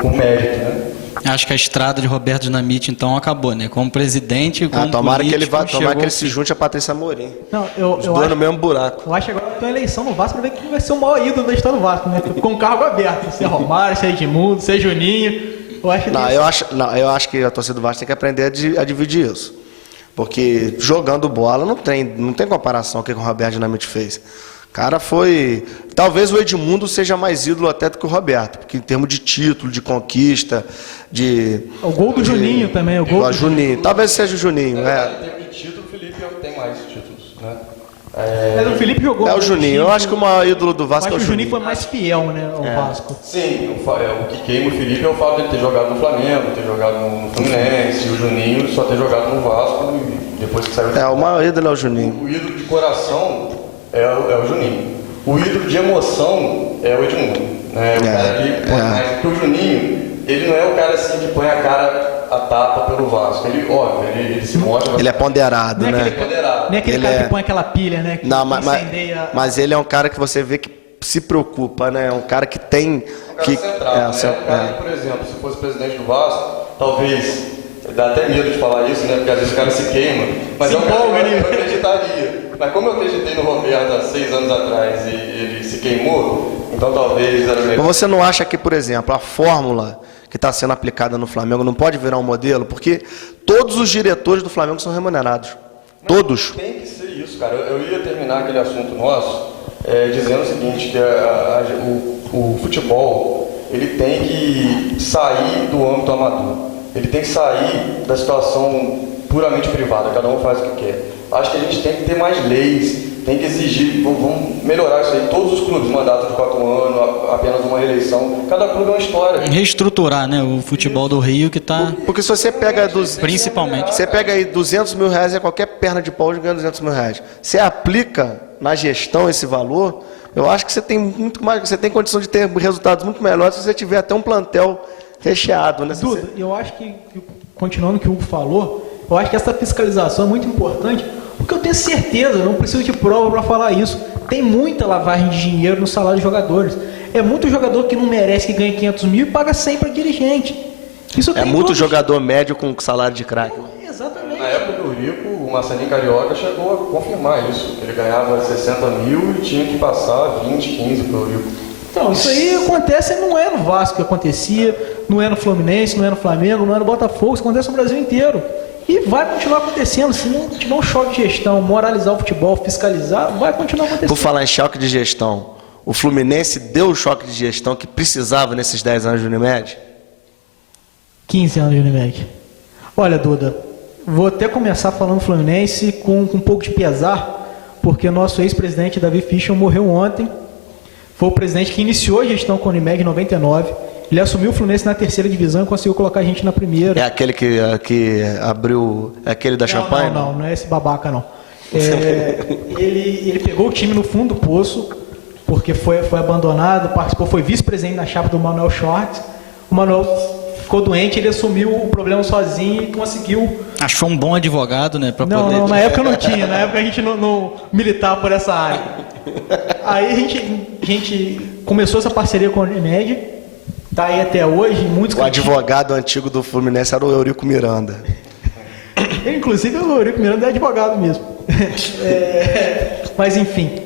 com mérito, né? Acho que a estrada de Roberto Dinamite, então, acabou, né? Como presidente, como Tomara que ele político, tomara que ele se junte a Patrícia Amorim. Não, Os dois no mesmo buraco. Eu acho que agora tem uma eleição no Vasco para ver quem vai ser o maior ídolo da história do Vasco, né? Com o cargo aberto. Se é Romário, se é Edmundo, se é Juninho. Eu acho que Eu acho que a torcida do Vasco tem que aprender a dividir isso. Porque jogando bola não tem comparação com o que o Roberto Dinamite fez. O cara foi... Talvez o Edmundo seja mais ídolo até do que o Roberto, porque em termos de título, de conquista, de... O gol do Juninho também, o gol do Juninho. Talvez seja o Juninho, Em termos de título, o Felipe tem mais títulos, né? Mas o Felipe jogou. É o Juninho. Eu acho que o maior ídolo do Vasco é o o Juninho Juninho. foi mais fiel, né, ao Vasco. Sim, o que queima o Felipe é o fato de ele ter jogado no Flamengo, ter jogado no Fluminense, e o Juninho só ter jogado no Vasco e depois que saiu... O maior ídolo é o Juninho. O ídolo de coração é o Juninho. O ídolo de emoção é o Edmundo. Né? O cara que põe mais. Porque o Juninho, ele não é o cara assim que põe a cara a tapa pelo Vasco. Ele, óbvio, ele se mostra... Ele é ponderado, Não é né? Nem aquele Ele cara é- que põe aquela pilha, né? Que Não, incendeia. mas ele é um cara que você vê que se preocupa, né? É um cara que tem... Um cara centrado, né? Um cara que, por exemplo, se fosse presidente do Vasco, talvez... Dá até medo de falar isso, né? Porque às vezes o cara se queima. Mas é um cara que eu acreditaria. Mas como eu acreditei no Roberto há 6 anos atrás e ele se queimou, então talvez era melhor. Mas você não acha que, por exemplo, a fórmula que está sendo aplicada no Flamengo não pode virar um modelo? Porque todos os diretores do Flamengo são remunerados. Todos. Tem que ser isso, cara. Eu ia terminar aquele assunto nosso dizendo o seguinte, que o futebol ele tem que sair do âmbito amador. Ele tem que sair da situação puramente privada, cada um faz o que quer. Acho que a gente tem que ter mais leis, tem que exigir, vamos melhorar isso aí. Todos os clubes, mandato de 4 anos, apenas uma reeleição, cada clube é uma história. Reestruturar, né, o futebol do Rio que está... Porque se você pega... Principalmente. Você pega aí 200 mil reais e qualquer perna de pau ganha 200 mil reais. Você aplica na gestão esse valor, eu acho que você tem muito mais, você tem condição de ter resultados muito melhores se você tiver até um plantel recheado, né? Duda, eu acho que, continuando o que o Hugo falou, eu acho que essa fiscalização é muito importante, porque eu tenho certeza, não preciso de prova para falar isso, tem muita lavagem de dinheiro no salário dos jogadores. É muito jogador que não merece, que ganha 500 mil e paga 100 para dirigente. Isso É tem muito todos. jogador médio com salário de craque. Exatamente. Na época do Rico, o Marcelinho Carioca chegou a confirmar isso. Ele ganhava 60 mil e tinha que passar 20, 15 para o Rico. Então, isso aí acontece, não é no Vasco que acontecia, não é no Fluminense, não é no Flamengo, não é no Botafogo, isso acontece no Brasil inteiro. E vai continuar acontecendo, se não tiver um choque de gestão, moralizar o futebol, fiscalizar, vai continuar acontecendo. Por falar em choque de gestão, o Fluminense deu o choque de gestão que precisava nesses 10 anos de Unimed? 15 anos de Unimed. Olha, Duda, vou até começar falando Fluminense com um pouco de pesar, porque nosso ex-presidente Davi Fischer morreu ontem. Foi o presidente que iniciou a gestão com a Unimed em 99. Ele assumiu o Fluminense na 3ª divisão e conseguiu colocar a gente na 1ª. É aquele que abriu... É aquele da champanhe? Não é esse babaca, não. Ele pegou o time no fundo do poço, porque foi abandonado, participou, foi vice-presidente na chapa do Manuel Schwartz. O Manuel ficou doente, ele assumiu o problema sozinho e conseguiu... Achou um bom advogado, né? Não, na época não tinha, na época a gente não militava por essa área. Aí a gente começou essa parceria com a Unimed, tá aí até hoje, muitos... O advogado antigo do Fluminense era o Eurico Miranda. Inclusive o Eurico Miranda é advogado mesmo. Mas enfim,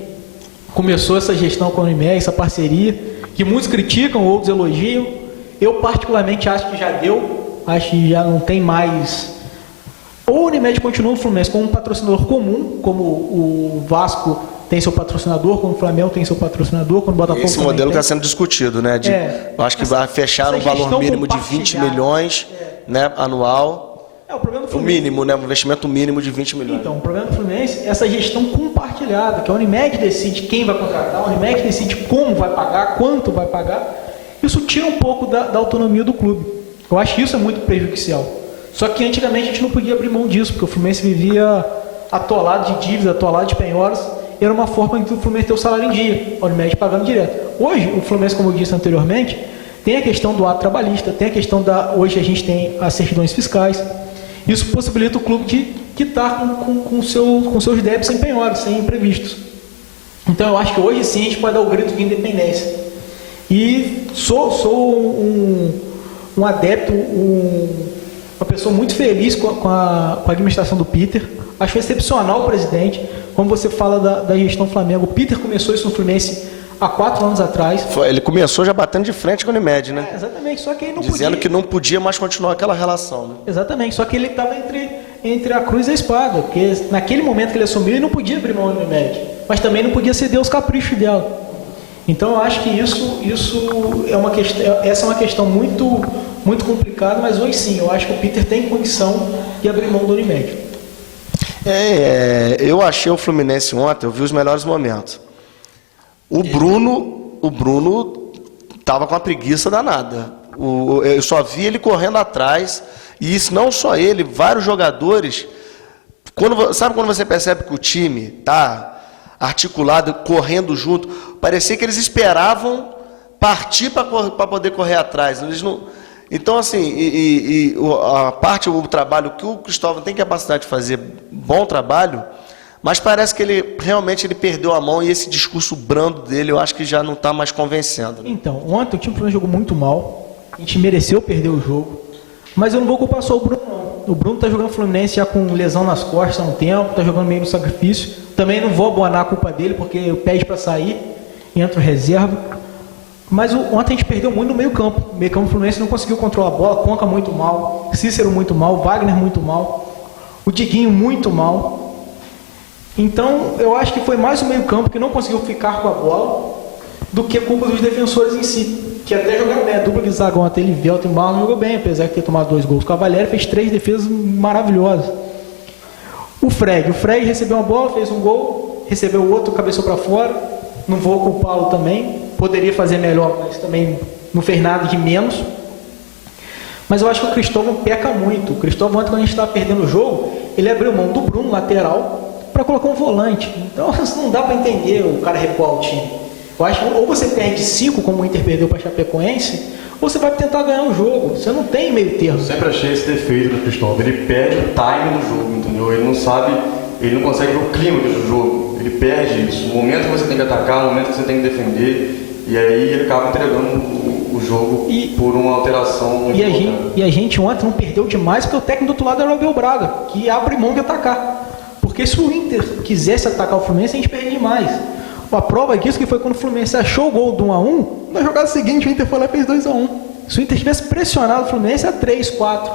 começou essa gestão com a Unimed, essa parceria, que muitos criticam, outros elogiam. Eu particularmente acho que já deu, acho que já não tem mais... Ou a Unimed continua no Fluminense como um patrocinador comum, como o Vasco tem seu patrocinador, como o Flamengo tem seu patrocinador, como o Botafogo Esse modelo está sendo discutido, né? Eu acho que vai fechar um valor mínimo de 20 milhões né, anual. O problema do O Fluminense... mínimo, né? Um investimento mínimo de 20 milhões. Então, o problema do Fluminense é essa gestão compartilhada, que a Unimed decide quem vai contratar, a Unimed decide como vai pagar, quanto vai pagar. Isso tira um pouco da autonomia do clube. Eu acho que isso é muito prejudicial. Só que antigamente a gente não podia abrir mão disso, porque o Fluminense vivia atolado de dívidas, atolado de penhoras. Era uma forma de o Fluminense ter o salário em dia, a Unimed pagando direto. Hoje, o Fluminense, como eu disse anteriormente, tem a questão do ato trabalhista, tem a questão da... Hoje a gente tem as certidões fiscais. Isso possibilita o clube de quitar com seus débitos sem penhoras, sem imprevistos. Então eu acho que hoje sim a gente pode dar o grito de independência. E sou um adepto, uma pessoa muito feliz com a administração do Peter. Acho excepcional o presidente. Como você fala da gestão Flamengo, o Peter começou isso no Fluminense há 4 anos atrás. Ele começou já batendo de frente com a Unimed, né? Exatamente, só que ele não Dizendo que não podia mais continuar aquela relação. Né? Exatamente, só que ele estava entre a cruz e a espada, porque naquele momento que ele assumiu, ele não podia abrir mão da Unimed, mas também não podia ceder aos caprichos dela. Então eu acho que isso é uma questão, essa é uma questão muito, muito complicada, mas hoje sim, eu acho que o Peter tem condição de abrir mão da Unimed. Eu achei o Fluminense ontem, eu vi os melhores momentos. O Bruno estava com uma preguiça danada. Eu só vi ele correndo atrás, e isso não só ele, vários jogadores. Sabe quando você percebe que o time está articulado, correndo junto? Parecia que eles esperavam partir para poder correr atrás. Eles não... Então, assim, o trabalho que o Cristóvão tem capacidade de fazer, bom trabalho, mas parece que ele realmente perdeu a mão e esse discurso brando dele eu acho que já não está mais convencendo. Né? Então, ontem o time do Fluminense jogou muito mal, a gente mereceu perder o jogo, mas eu não vou culpar só o Bruno, não. O Bruno está jogando Fluminense já com lesão nas costas há um tempo, está jogando meio no sacrifício. Também não vou abonar a culpa dele, porque pede para sair e entra o reserva. Mas ontem a gente perdeu muito no meio campo. O meio campo do Fluminense não conseguiu controlar a bola, Conca muito mal, Cícero muito mal, Wagner muito mal, o Diguinho muito mal. Então, eu acho que foi mais o meio campo que não conseguiu ficar com a bola do que a culpa dos defensores em si, que até jogaram bem. A dupla de zaga ontem, ele Velton e Marlon jogou bem, apesar de ter tomado 2 gols. O Cavalieri fez 3 defesas maravilhosas. O Fred recebeu uma bola, fez um gol, recebeu o outro, cabeçou para fora. Não vou culpá-lo também, poderia fazer melhor, mas também não fez nada de menos. Mas eu acho que o Cristóvão peca muito. O Cristóvão, ontem, quando a gente estava perdendo o jogo, ele abriu mão do Bruno, lateral, para colocar um volante. Então, não dá para entender o cara recuar o time. Eu acho que ou você perde 5, como o Inter perdeu para a Chapecoense, ou você vai tentar ganhar um jogo. Você não tem meio termo. Sempre achei esse defeito do Cristóvão. Ele perde o time do jogo, entendeu? Ele não sabe, ele não consegue ver o clima do jogo. Ele perde isso. O momento que você tem que atacar, o momento que você tem que defender. E aí ele acaba entregando o jogo por uma alteração muito importante. E a gente ontem não perdeu demais porque o técnico do outro lado era o Abel Braga, que abre mão de atacar. Porque se o Inter quisesse atacar o Fluminense, a gente perde demais. A prova disso que foi quando o Fluminense achou o gol do 1-1, na jogada seguinte o Inter foi lá e fez 2-1. Se o Inter tivesse pressionado o Fluminense, era 3-4.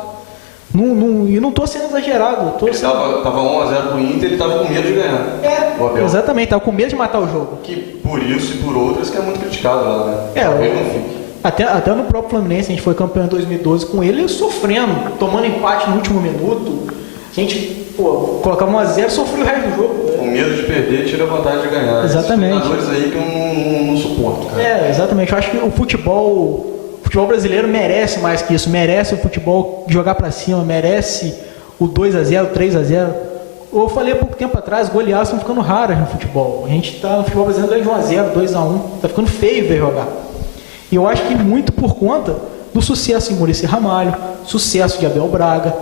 E não estou sendo exagerado. Ele estava 1-0 pro Inter, ele estava com medo de ganhar. O Abel. Exatamente, estava com medo de matar o jogo. Que por isso e por outras que é muito criticado lá, né? Ele não fica. Até no próprio Fluminense, a gente foi campeão em 2012 com ele sofrendo, tomando empate no último minuto. A gente, colocava 1-0 e sofreu o resto do jogo. Com medo de perder, tira a vontade de ganhar. Exatamente. Esses jogadores aí que eu não suporto, cara. Exatamente. Eu acho que o futebol brasileiro merece mais que isso. Merece o futebol jogar pra cima, merece o 2-0, 3-0. Eu falei há pouco tempo atrás, goleadas estão ficando raras no futebol. A gente tá no futebol brasileiro 2-1, 2-1. Tá ficando feio ver jogar. E eu acho que muito por conta do sucesso de Muricy Ramalho, sucesso de Abel Braga.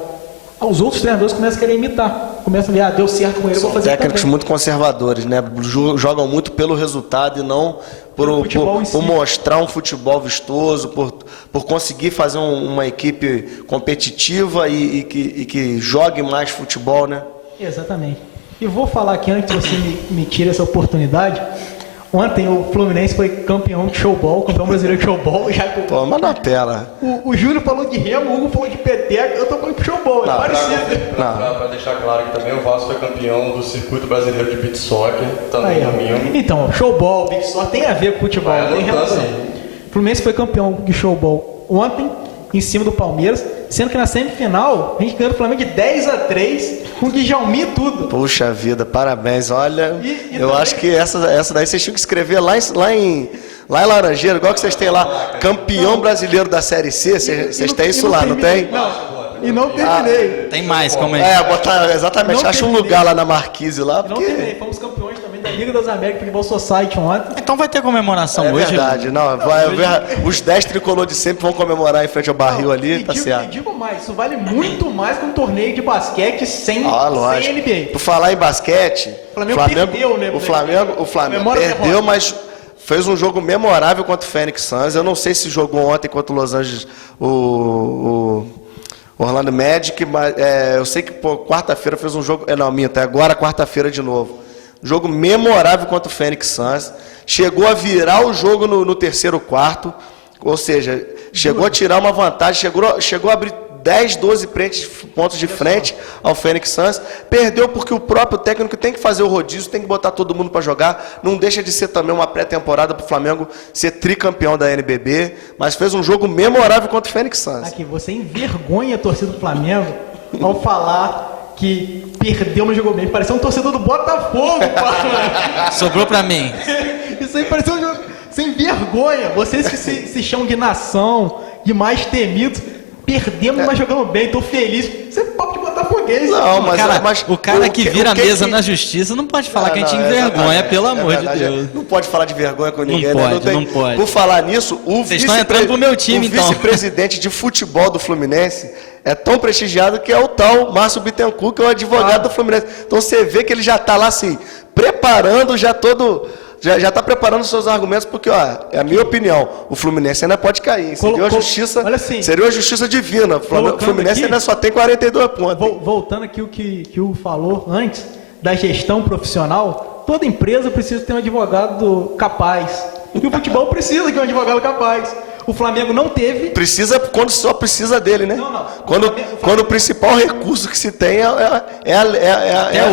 Os outros treinadores começam a querer imitar. Começam a ver, deu certo com ele, eu vou fazer técnicos também. muito conservadores, né? Jogam muito pelo resultado e não por mostrar um futebol vistoso, por conseguir fazer uma equipe competitiva e que jogue mais futebol, né? Exatamente. E vou falar aqui, antes que você me tire essa oportunidade, ontem o Fluminense foi campeão de showball, campeão brasileiro de showball. Toma na tela. O Júlio falou de remo, o Hugo falou de peteca, eu tô falando de showball, é parecido. Pra deixar claro que também o Vasco foi campeão do circuito brasileiro de beach soccer, também domingo. Então, showball, beach soccer tem a ver com futebol, tem relação. O Fluminense foi campeão de showball ontem, em cima do Palmeiras, sendo que na semifinal a gente ganhou o Flamengo de 10-3, com o Djalmin e tudo. Puxa vida, parabéns. Olha, eu acho que essa daí vocês tinham que escrever lá em Laranjeira, igual que vocês têm lá, campeão brasileiro da Série C, vocês têm isso lá, não tem? E não terminei. Tem mais, como botar, exatamente, acha um lugar lá na Marquise lá, Não terminei, fomos campeões também da Liga das Américas Futebol Society ontem. Então vai ter comemoração hoje. É verdade, os 10 tricolor de sempre vão comemorar em frente ao barril ali, tá certo. E digo mais, isso vale muito mais que um torneio de basquete sem NBA. Por falar em basquete, o Flamengo perdeu, né? O Flamengo perdeu, mas fez um jogo memorável contra o Phoenix Suns. Eu não sei se jogou ontem contra o Los Angeles, o Orlando Magic, mas eu sei que quarta-feira fez um jogo. Agora quarta-feira de novo. Jogo memorável contra o Phoenix Suns. Chegou a virar o jogo no terceiro quarto. Ou seja, chegou a tirar uma vantagem, chegou a abrir 10, 12 pontos de frente ao Phoenix Suns. Perdeu porque o próprio técnico tem que fazer o rodízio, tem que botar todo mundo para jogar. Não deixa de ser também uma pré-temporada para o Flamengo ser tricampeão da NBB. Mas fez um jogo memorável contra o Phoenix Suns. Aqui, você envergonha a torcida do Flamengo ao falar que perdeu, mas jogou bem. Pareceu um torcedor do Botafogo. Sobrou para mim. Isso aí pareceu um jogo sem vergonha. Vocês que se chamam de nação, de mais temidos, perdemos, mas jogamos bem, tô feliz. Você é papo de botafoguês. Não, mas o cara que vira a mesa na justiça não pode falar que a gente envergonha, pelo amor de Deus. Não pode falar de vergonha com ninguém, não pode. Por falar nisso, Vocês estão entrando pro meu time, então. O vice-presidente de futebol do Fluminense é tão prestigiado que é o tal Márcio Bittencourt, que é o advogado do Fluminense. Então você vê que ele já está lá assim, preparando já todo... Já está preparando seus argumentos, porque, é a minha opinião, o Fluminense ainda pode cair. Seria uma justiça divina. O Fluminense aqui, ainda só tem 42 pontos. Voltando aqui o que o falou antes, da gestão profissional, toda empresa precisa ter um advogado capaz. E o futebol precisa de um advogado capaz. O Flamengo não teve. Precisa quando só precisa dele, né? Não. Quando o principal recurso que se tem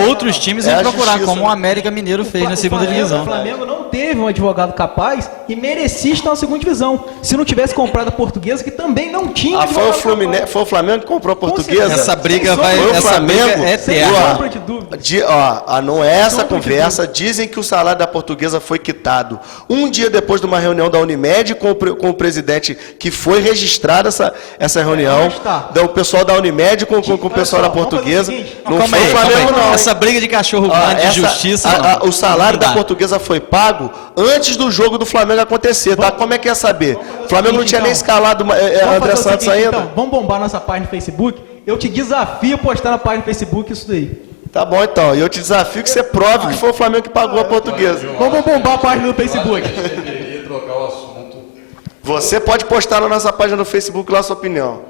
outros times vão procurar, justiça, como o América Mineiro fez na segunda divisão. O Flamengo não teve um advogado capaz e merecia estar na segunda divisão. Se não tivesse comprado a Portuguesa, que também não tinha. Foi o Flamengo que comprou a Portuguesa. Essa briga é eterna. Não é essa conversa. Dizem que o salário da Portuguesa foi quitado. Um dia depois de uma reunião da Unimed com o presidente que foi registrada essa reunião, o pessoal da Unimed com o pessoal da Portuguesa. Não foi o Flamengo, não. Essa briga de cachorro grande de justiça. O salário da Portuguesa foi pago antes do jogo do Flamengo acontecer, tá? Como é que ia saber? O Flamengo não tinha nem escalado André Santos ainda. Então, vamos bombar nossa página no Facebook. Eu te desafio a postar na página do Facebook isso daí. Tá bom, então. E eu te desafio que você prove que foi o Flamengo que pagou a Portuguesa. Vamos bombar a página do Facebook. Trocar o assunto Você pode postar na nossa página no Facebook lá a sua opinião.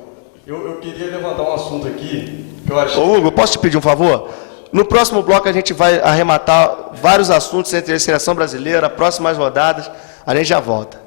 Eu queria levantar um assunto aqui que eu achei... Ô Hugo, posso te pedir um favor? No próximo bloco a gente vai arrematar vários assuntos entre a seleção brasileira, próximas rodadas, a gente já volta.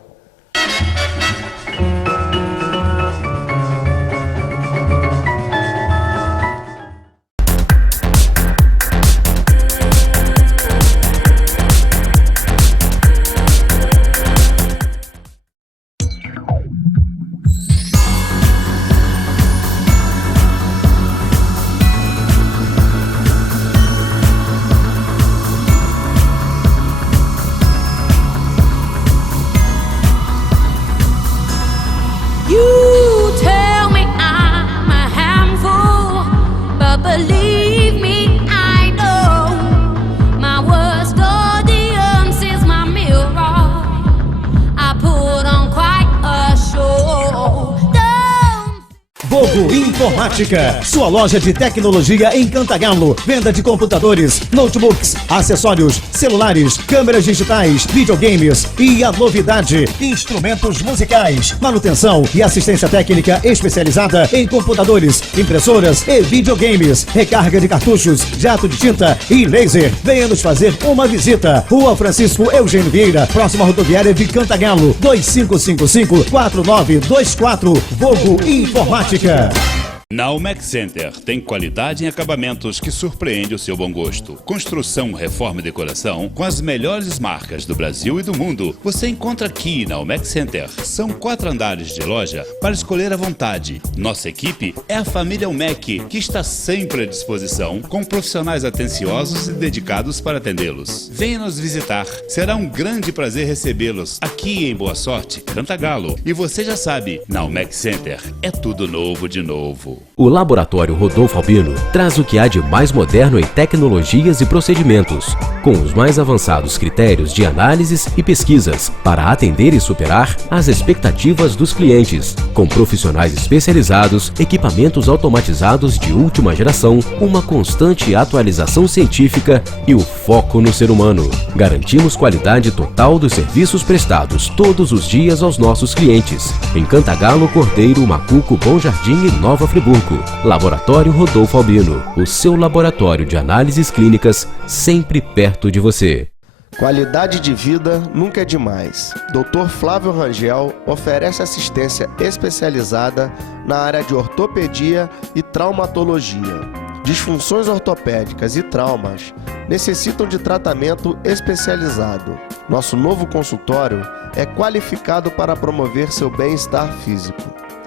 Vogo Informática, sua loja de tecnologia em Cantagalo. Venda de computadores, notebooks, acessórios, celulares, câmeras digitais, videogames e a novidade, instrumentos musicais, manutenção e assistência técnica especializada em computadores, impressoras e videogames, recarga de cartuchos, jato de tinta e laser. Venha nos fazer uma visita. Rua Francisco Eugênio Vieira, próxima rodoviária de Cantagalo, 2555-4924. Vogo Informática. Na Almec Center tem qualidade em acabamentos que surpreende o seu bom gosto. Construção, reforma e decoração com as melhores marcas do Brasil e do mundo. Você encontra aqui na Almec Center. São 4 andares de loja para escolher à vontade. Nossa equipe é a família Almec, que está sempre à disposição, com profissionais atenciosos e dedicados para atendê-los. Venha nos visitar. Será um grande prazer recebê-los aqui em Boa Sorte, Cantagalo. E você já sabe, na Almec Center é tudo novo de novo. O Laboratório Rodolfo Albino traz o que há de mais moderno em tecnologias e procedimentos, com os mais avançados critérios de análises e pesquisas para atender e superar as expectativas dos clientes, com profissionais especializados, equipamentos automatizados de última geração, uma constante atualização científica e o foco no ser humano. Garantimos qualidade total dos serviços prestados todos os dias aos nossos clientes. Em Cantagalo, Cordeiro, Macuco, Bom Jardim e Nova Friburgo. Laboratório Rodolfo Albino, o seu laboratório de análises clínicas sempre perto de você. Qualidade de vida nunca é demais. Dr. Flávio Rangel oferece assistência especializada na área de ortopedia e traumatologia. Disfunções ortopédicas e traumas necessitam de tratamento especializado. Nosso novo consultório é qualificado para promover seu bem-estar físico.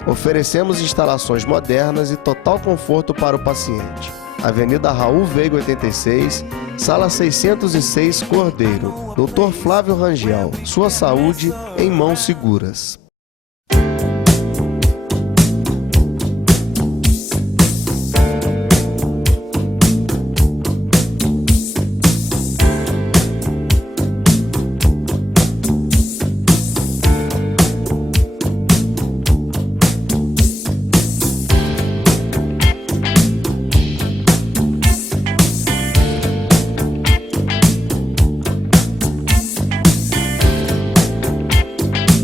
Oferecemos instalações modernas e total conforto para o paciente. Avenida Raul Veiga 86, Sala 606, Cordeiro. Dr. Flávio Rangel, sua saúde em mãos seguras.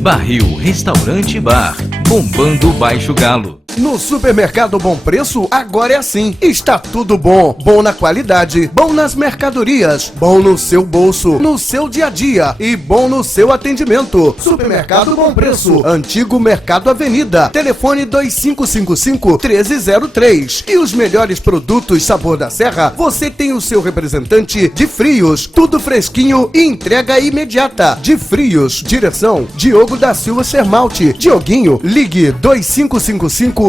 Barril Restaurante e Bar, bombando Baixo Galo. No Supermercado Bom Preço, agora é assim. Está tudo bom. Bom na qualidade, bom nas mercadorias, bom no seu bolso, no seu dia a dia e bom no seu atendimento. Supermercado Bom Preço, Antigo Mercado Avenida, telefone 2555-1303. E os melhores produtos Sabor da Serra, você tem o seu representante de Frios. Tudo fresquinho e entrega imediata. De Frios, direção Diogo da Silva Sermalte. Dioguinho, ligue 2555-1256.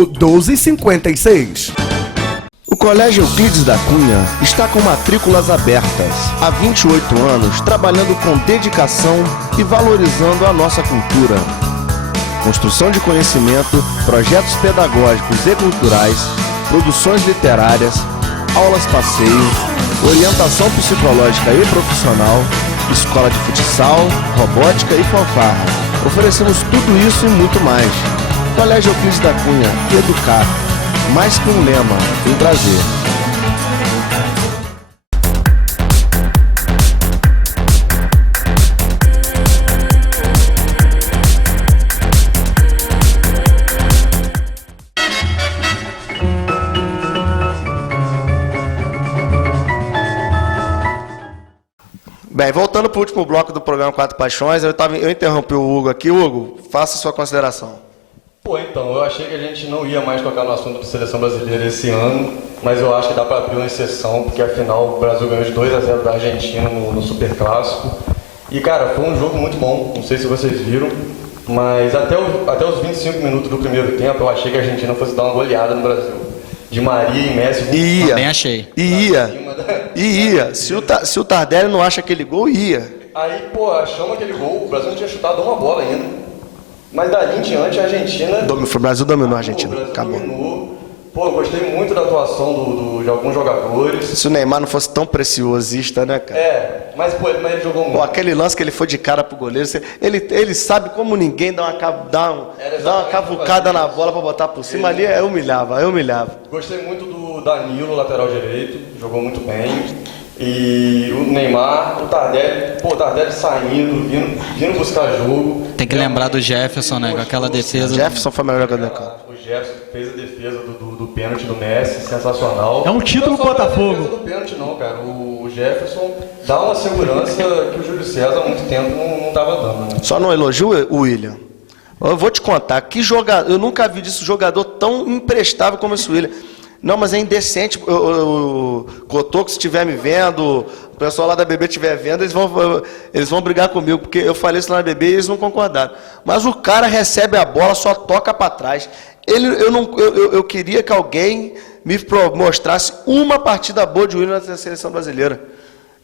O Colégio Euclides da Cunha está com matrículas abertas. Há 28 anos, trabalhando com dedicação e valorizando a nossa cultura. Construção de conhecimento, projetos pedagógicos e culturais, produções literárias, aulas passeio, orientação psicológica e profissional, escola de futsal, robótica e fanfarra. Oferecemos tudo isso e muito mais. Colégio Euclides da Cunha, educar, mais que um lema, um prazer. Bem, voltando para o último bloco do programa Quatro Paixões, eu interrompi o Hugo aqui. Hugo, faça sua consideração. Pô, então, eu achei que a gente não ia mais tocar no assunto da seleção brasileira esse ano, mas eu acho que dá para abrir uma exceção, porque afinal o Brasil ganhou de 2-0 da Argentina no Superclássico. E, cara, foi um jogo muito bom, não sei se vocês viram, mas até os 25 minutos do primeiro tempo eu achei que a Argentina fosse dar uma goleada no Brasil. De Maria e Messi. Ia. Também achei. Ia. Se o Tardelli não acha aquele gol, ia. Aí, pô, achamos aquele gol, o Brasil não tinha chutado uma bola ainda. Mas dali em diante a Argentina... O Brasil dominou a Argentina, O Brasil acabou. dominou. Pô, eu gostei muito da atuação de alguns jogadores. Se o Neymar não fosse tão preciosista, né, cara? Mas ele jogou muito. Pô, aquele lance que ele foi de cara pro goleiro, ele sabe como ninguém dá uma cavucada na bola pra botar por cima. Ali eu humilhava. Gostei muito do Danilo, lateral direito, jogou muito bem. E o Neymar, o Tardelli saindo, vindo buscar jogo. Tem que lembrar do Jefferson, né? Com aquela defesa. Jefferson foi o melhor jogador do campo. O Jefferson fez a defesa do pênalti do Messi, sensacional. É um título pro Botafogo. Não é só a defesa do pênalti não, cara. O Jefferson dá uma segurança que o Júlio César há muito tempo não estava dando. Né? Só não elogio o William. Eu vou te contar, que jogador, eu nunca vi disso, jogador tão imprestável como esse William. Não, mas é indecente. O Cotoco, se estiver me vendo, o pessoal lá da BB estiver vendo, eles vão brigar comigo, porque eu falei isso lá na BB e eles não concordaram. Mas o cara recebe a bola, só toca para trás. Eu queria que alguém me mostrasse uma partida boa de William na seleção brasileira.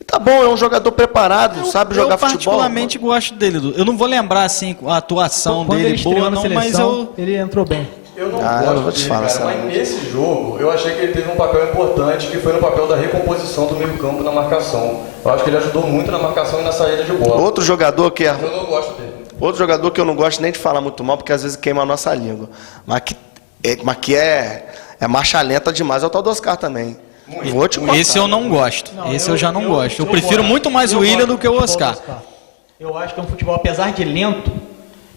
Tá bom, é um jogador preparado, sabe jogar futebol. Eu particularmente gosto dele. Eu não vou lembrar assim a atuação dele boa, não, mas ele entrou bem. Eu não vou gosto te dele, falar, cara, mas nesse jogo eu achei que ele teve um papel importante, que foi no papel da recomposição do meio campo na marcação. Eu acho que ele ajudou muito na marcação e na saída de bola. Outro jogador que eu não gosto dele. Outro jogador que eu não gosto nem de falar muito mal, porque às vezes queima a nossa língua, mas que é marcha lenta demais, é o tal do Oscar também. Vou te contar. Esse eu não gosto. Esse eu já não gosto. Eu prefiro muito mais o William do que o Oscar. Eu acho que é um futebol, apesar de lento,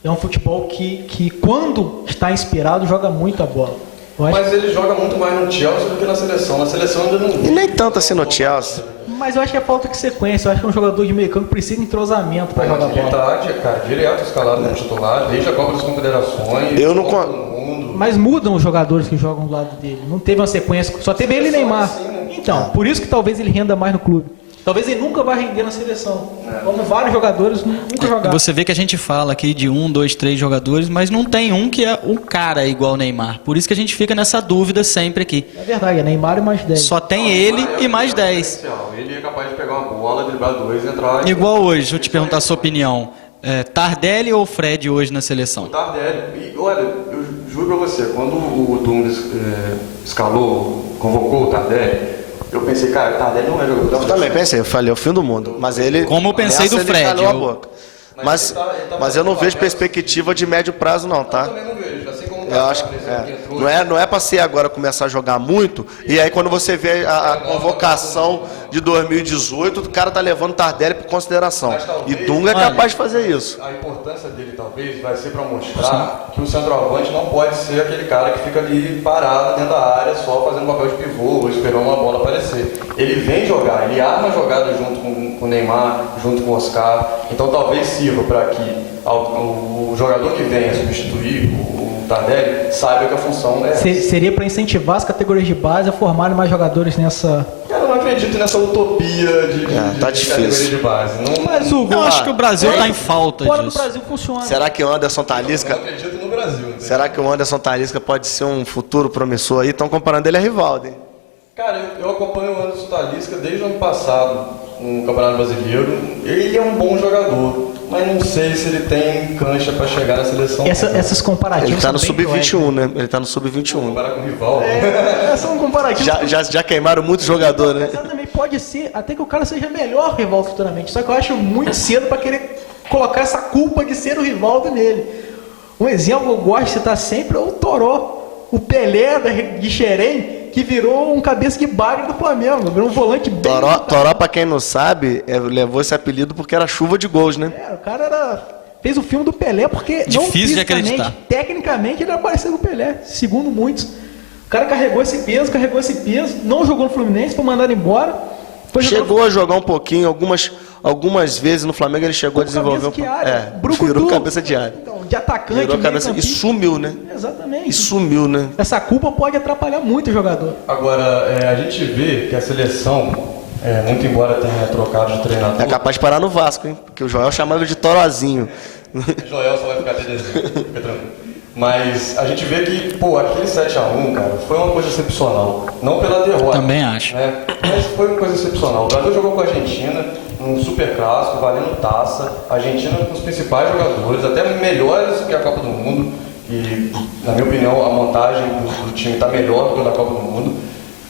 é um futebol que quando está inspirado, joga muito a bola. Mas ele joga muito mais no Chelsea do que na seleção. Na seleção ainda não... E nem tanto assim no Chelsea. Mas eu acho que é falta de sequência. Eu acho que um jogador de meio campo precisa de entrosamento para jogar bola. Ele tá, cara, direto escalado no titular, desde a Copa das Confederações. Eu não... Mas mudam os jogadores que jogam do lado dele. Não teve uma sequência, só teve ele e Neymar. Então, por isso que talvez ele renda mais no clube. Talvez ele nunca vai render na seleção. Como vários jogadores nunca jogaram. Você vê que a gente fala aqui de 1, 2, 3 jogadores, mas não tem um que é um cara igual o Neymar. Por isso que a gente fica nessa dúvida sempre aqui. É verdade, é Neymar e mais 10. Só tem ele e mais 10. Ele é capaz de pegar uma bola, driblar dois e entrar... Igual hoje, deixa eu te perguntar a sua opinião. Tardelli ou Fred hoje na seleção? Tardelli. E olha, eu juro pra você, quando o Dunga convocou o Tardelli, eu pensei, cara, o Tardelli não é jogador. Eu também pensei, eu falei, é o fim do mundo. Mas ele... Como eu pensei do Fred. Calou a boca. Mas eu não vejo perspectiva de médio prazo não, tá? Eu também não vejo, assim como eu acho que não é para ser agora começar a jogar muito e aí quando você vê a convocação de 2018, o cara tá levando o Tardelli por consideração. E Dunga é capaz de fazer isso. A importância dele talvez vai ser para mostrar que o centroavante não pode ser aquele cara que fica ali parado dentro da área só fazendo papel de pivô ou esperando uma bola aparecer. Ele vem jogar, ele arma a jogada junto com o Neymar, junto com o Oscar. Então talvez sirva para que o jogador que venha substituir o Tardelli saiba que a função é... Seria para incentivar as categorias de base a formarem mais jogadores nessa... Eu não acredito nessa utopia de categoria de base. Mas Hugo, eu acho que o Brasil está em falta fora disso. do Brasil funciona. Será que o Anderson Talisca... Eu não acredito no Brasil. Entendeu? Será que o Anderson Talisca pode ser um futuro promissor aí? Estão comparando ele a Rivaldo, hein? Cara, eu acompanho o Anderson Talisca desde o ano passado no Campeonato Brasileiro. Ele é um bom jogador, mas não sei se ele tem cancha para chegar na seleção. Essas comparativas. Ele tá no sub-21, né? Ele tá no sub-21. Comparar com o rival. São comparativos. Já queimaram muito jogador, né? Também pode ser até que o cara seja melhor rival futuramente. Só que eu acho muito cedo para querer colocar essa culpa de ser o Rivaldo nele. Um exemplo que eu gosto de citar sempre é o Toró, o Pelé de Xerém, que virou um cabeça de bagre do Flamengo, virou um volante bem... Toró, pra quem não sabe, levou esse apelido porque era chuva de gols, né? O cara fez o filme do Pelé porque difícil não fisicamente, de acreditar. Tecnicamente ele era parecido com o Pelé, segundo muitos. O cara carregou esse peso, não jogou no Fluminense, foi mandado embora Chegou a jogar um pouquinho, algumas vezes no Flamengo ele chegou a desenvolver virou cabeça de área. Então, de atacante, virou cabeça e sumiu, né? Exatamente. E sumiu, né? Essa culpa pode atrapalhar muito o jogador. Agora, a gente vê que a seleção, muito embora tenha trocado de treinador... É capaz de parar no Vasco, hein? Porque o Joel chamava ele de Torozinho. Joel só vai ficar até dezembro, fica tranquilo. Mas a gente vê que, aquele 7x1, cara, foi uma coisa excepcional. Não pela derrota. Também acho. Né? Mas foi uma coisa excepcional. O Brasil jogou com a Argentina, um super clássico, valendo taça. A Argentina com os principais jogadores, até melhores do que a Copa do Mundo. E, na minha opinião, a montagem do time está melhor do que a da Copa do Mundo.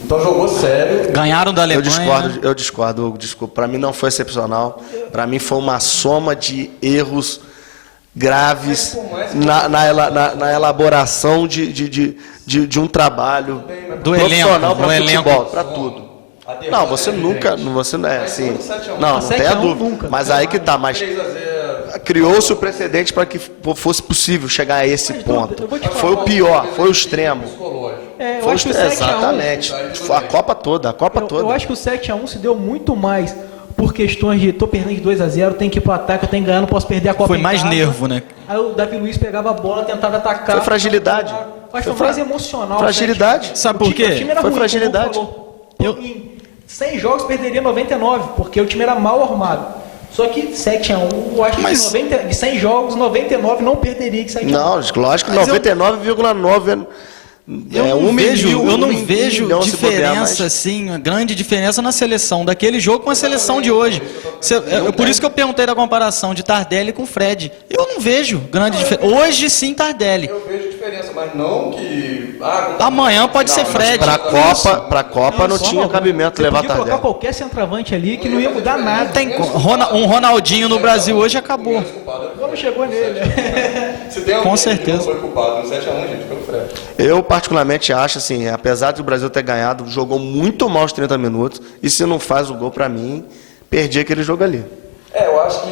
Então jogou sério. Ganharam da Alemanha. Eu discordo. Desculpa. Para mim não foi excepcional. Para mim foi uma soma de erros graves na elaboração de um trabalho profissional para futebol, para tudo. Não, você nunca, você não é assim. Não tem a dúvida. Mas aí que tá, mas criou-se o precedente para que fosse possível chegar a esse ponto. Foi o pior, foi o extremo. Exatamente. A Copa toda, Eu acho que o 7x1 se deu muito mais por questões de tô perdendo de 2x0, tenho que ir pro ataque, eu tenho que ganhar, não posso perder a Copa. Foi mais nervo, né? Aí o Davi Luiz pegava a bola, tentava atacar. Foi fragilidade. Mas foi mais emocional. Fragilidade. Sabe por quê? O time era foi ruim, fragilidade. Em 100 jogos perderia 99, porque o time era mal armado. Só que 7x1, eu acho que de 100 jogos, 99 não perderia que 7x1. Não, lógico que 99,9 eu não vejo diferença, assim, uma grande diferença na seleção daquele jogo com a seleção de hoje. Por isso que eu perguntei da comparação de Tardelli com Fred. Eu não vejo grande diferença. Hoje sim, Tardelli. Eu vejo diferença, mas não que... amanhã pode ser Fred. Pra Copa não tinha cabimento levar Tardelli. Colocar qualquer centroavante ali que não ia mudar nada. Um Ronaldinho no Brasil hoje acabou. Como chegou nele? Se tem com certeza. Que não foi culpado no 7x1, gente, foi o Fred. Eu particularmente acho assim, apesar de o Brasil ter ganhado, jogou muito mal os 30 minutos, e se não faz o gol pra mim, perdi aquele jogo ali. Eu acho que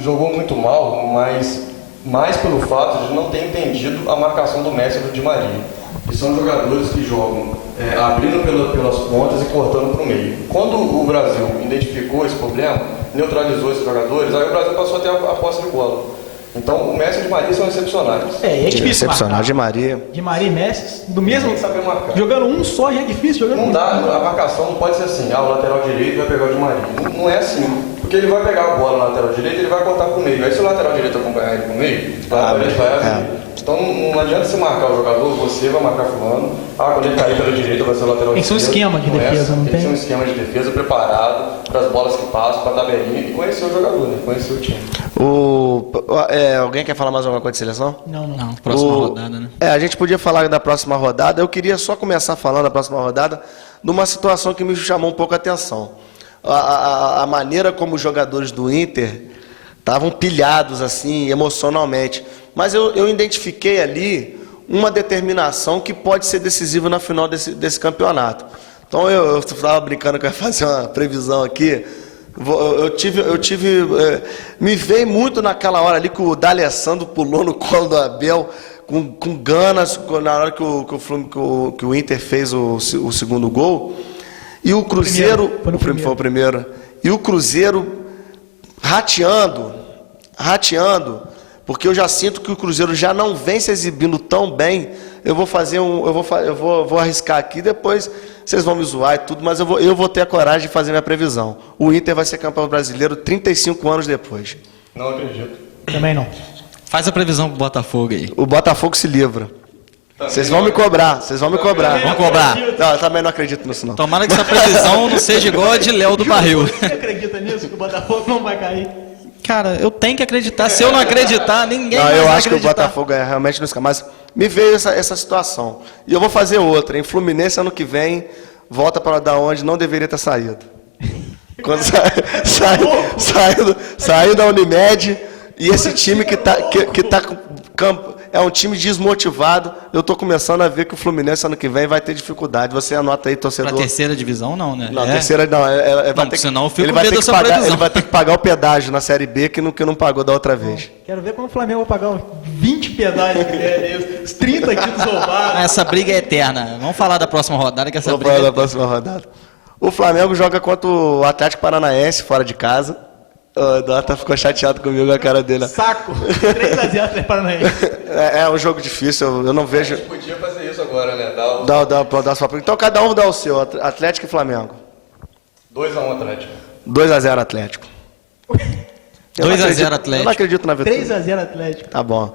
jogou muito mal, mas mais pelo fato de não ter entendido a marcação do Messi e do Di Maria. Que são jogadores que jogam abrindo pelas pontas e cortando para o meio. Quando o Brasil identificou esse problema, neutralizou esses jogadores, aí o Brasil passou a ter a posse de bola. Então, o Messi e o Di Maria são excepcionais. É difícil excepcional, Di Maria. Di Maria e Messi, do mesmo... saber marcar. Jogando um só já é difícil. Não dá, a marcação não pode ser assim, o lateral direito vai pegar o Di Maria. Não é assim. Porque ele vai pegar a bola no lateral direito e ele vai cortar pro meio. Aí se o lateral direito acompanhar ele pro meio, ele vai abrir. Então não adianta você marcar o jogador, você vai marcar fulano. Quando ele cair pela direita vai ser o lateral esquerdo. Tem um esquema de defesa, não tem? Tem que ser um esquema de defesa preparado para as bolas que passam, para a tabelinha e conhecer o jogador, né? Conhecer o time. Alguém quer falar mais alguma coisa de seleção? Não. Próxima rodada, né? A gente podia falar da próxima rodada. Eu queria só começar falando da próxima rodada numa situação que me chamou um pouco a atenção. A maneira como os jogadores do Inter estavam pilhados assim emocionalmente, mas eu identifiquei ali uma determinação que pode ser decisiva na final desse campeonato. Então eu estava brincando que eu ia fazer uma previsão aqui. Me veio muito naquela hora ali que o D'Alessandro pulou no colo do Abel com ganas na hora que o Inter fez o segundo gol. E o Cruzeiro... Foi o primeiro. E o Cruzeiro rateando, porque eu já sinto que o Cruzeiro já não vem se exibindo tão bem. Eu vou arriscar aqui, depois vocês vão me zoar e tudo, mas eu vou ter a coragem de fazer minha previsão. O Inter vai ser campeão brasileiro 35 anos depois. Não acredito. Também não. Faz a previsão pro Botafogo aí. O Botafogo se livra. Vocês vão me cobrar, Vamos cobrar. Não, eu também não acredito nisso, não. Tomara que essa previsão não seja igual a de Léo do Barril. Você acredita nisso, que o Botafogo não vai cair? Cara, eu tenho que acreditar. Se eu não acreditar, ninguém vai acreditar. Eu acho que o Botafogo realmente não escapa. Mas me veio essa situação. E eu vou fazer outra. Em Fluminense, ano que vem, volta para da onde não deveria ter saído. Quando saiu da Unimed, e esse time que tá é um time desmotivado. Eu estou começando a ver que o Fluminense ano que vem vai ter dificuldade. Você anota aí, torcedor. Pra terceira divisão não, né? Não, terceira não. Senão eu fico com medo dessa previsão. Ele vai ter que pagar o pedágio na Série B que não pagou da outra vez. Quero ver quando o Flamengo vai pagar 20 pedágios, os 30 títulos roubados. Essa briga é eterna. Vamos falar da próxima rodada, que essa Vamos briga falar da próxima rodada. O Flamengo joga contra o Atlético Paranaense, fora de casa. O Eduardo ficou chateado comigo, a cara dele. Saco! 3x0 Atlético Paranaense. É um jogo difícil, eu não vejo... A gente podia fazer isso agora, né? Dá sua... Então cada um dá o seu, Atlético e Flamengo. 2x1 Atlético. 2x0 Atlético. 2x0 Atlético. Eu não acredito na vitória. 3x0 Atlético. Tá bom.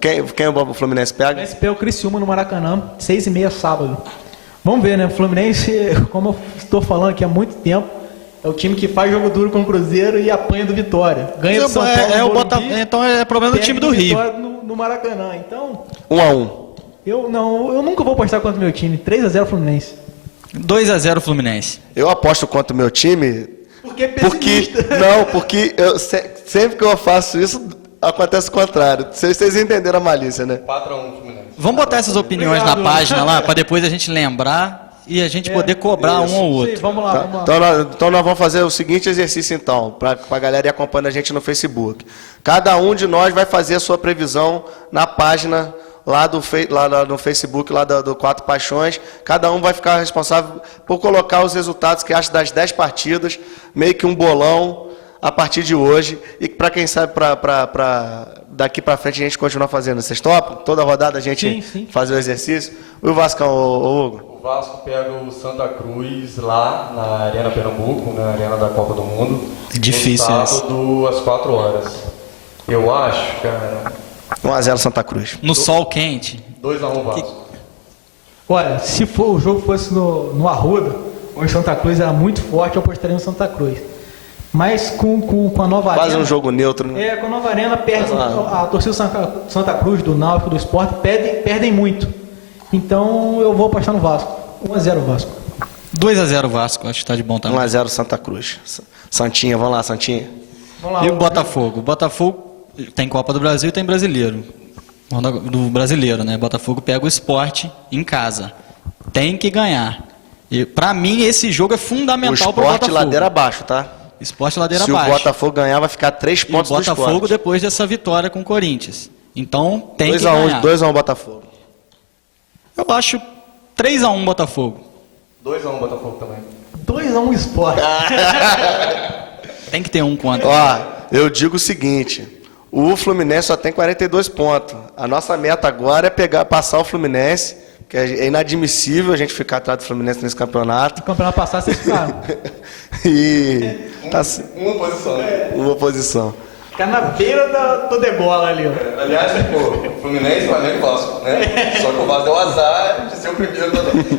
Quem o Fluminense pega? O Fluminense pega o Criciúma no Maracanã, 6h30 sábado. Vamos ver, né? O Fluminense, como eu estou falando aqui há muito tempo, é o time que faz jogo duro com o Cruzeiro e apanha do Vitória. Ganha do São Paulo Então é problema do time do Rio. No Maracanã. Então, 1x1. eu nunca vou apostar contra o meu time. 3x0 Fluminense. 2x0 Fluminense. Eu aposto contra o meu time... Porque é pessimista. Porque sempre que eu faço isso, acontece o contrário. Vocês entenderam a malícia, né? 4x1 Fluminense. Vamos botar essas opiniões na página lá, para depois a gente lembrar e a gente poder cobrar um ou outro. Sim, vamos lá. Então nós vamos fazer o seguinte exercício, então, para a galera ir acompanhando a gente no Facebook. Cada um de nós vai fazer a sua previsão na página lá no Facebook, lá do Quatro Paixões. Cada um vai ficar responsável por colocar os resultados que acha das 10 partidas, meio que um bolão a partir de hoje. E para quem sabe, daqui para frente a gente continuar fazendo. Vocês topam? Toda rodada a gente fazer o exercício. E o Vascão, Hugo? O Vasco pega o Santa Cruz lá na Arena Pernambuco, na Arena da Copa do Mundo. Difícil no sábado, às 4 horas. Eu acho, cara... 1x0 Santa Cruz. No sol quente. 2x1 Vasco. Olha, se o jogo fosse no Arruda, onde Santa Cruz era muito forte, eu apostaria no Santa Cruz. Mas com a nova arena... Quase um jogo neutro, né? Com a nova arena, a torcida Santa Cruz, do Náutico, do Sport, perdem muito. Então eu vou apostar no Vasco. 1x0 Vasco. 2x0 Vasco, acho que tá de bom tamanho. 1x0 Santa Cruz. Santinha, vamos lá, Santinha. Vamos lá, e o Botafogo? O Botafogo tem Copa do Brasil e tem Brasileiro. Do Brasileiro, né? Botafogo pega o Sport em casa. Tem que ganhar. E para mim esse jogo é fundamental para o Botafogo. Ladeira abaixo, tá? Sport ladeira abaixo. Se o Botafogo ganhar, vai ficar 3 pontos do Sport. O Botafogo depois dessa vitória com o Corinthians. Então tem que ganhar. 2x1 Botafogo. Eu acho 3x1 Botafogo. 2x1 Botafogo também. 2x1 Sport. Tem que ter um contra. Ó, eu digo o seguinte... O Fluminense só tem 42 pontos. A nossa meta agora é passar o Fluminense, que é inadmissível a gente ficar atrás do Fluminense nesse campeonato. No campeonato passado vocês ficaram. Uma posição. Uma posição. Ficar na beira do degola ali, ó. Aliás, Fluminense, Flamengo e Vasco, né? Só que o Vasco deu azar de ser o primeiro.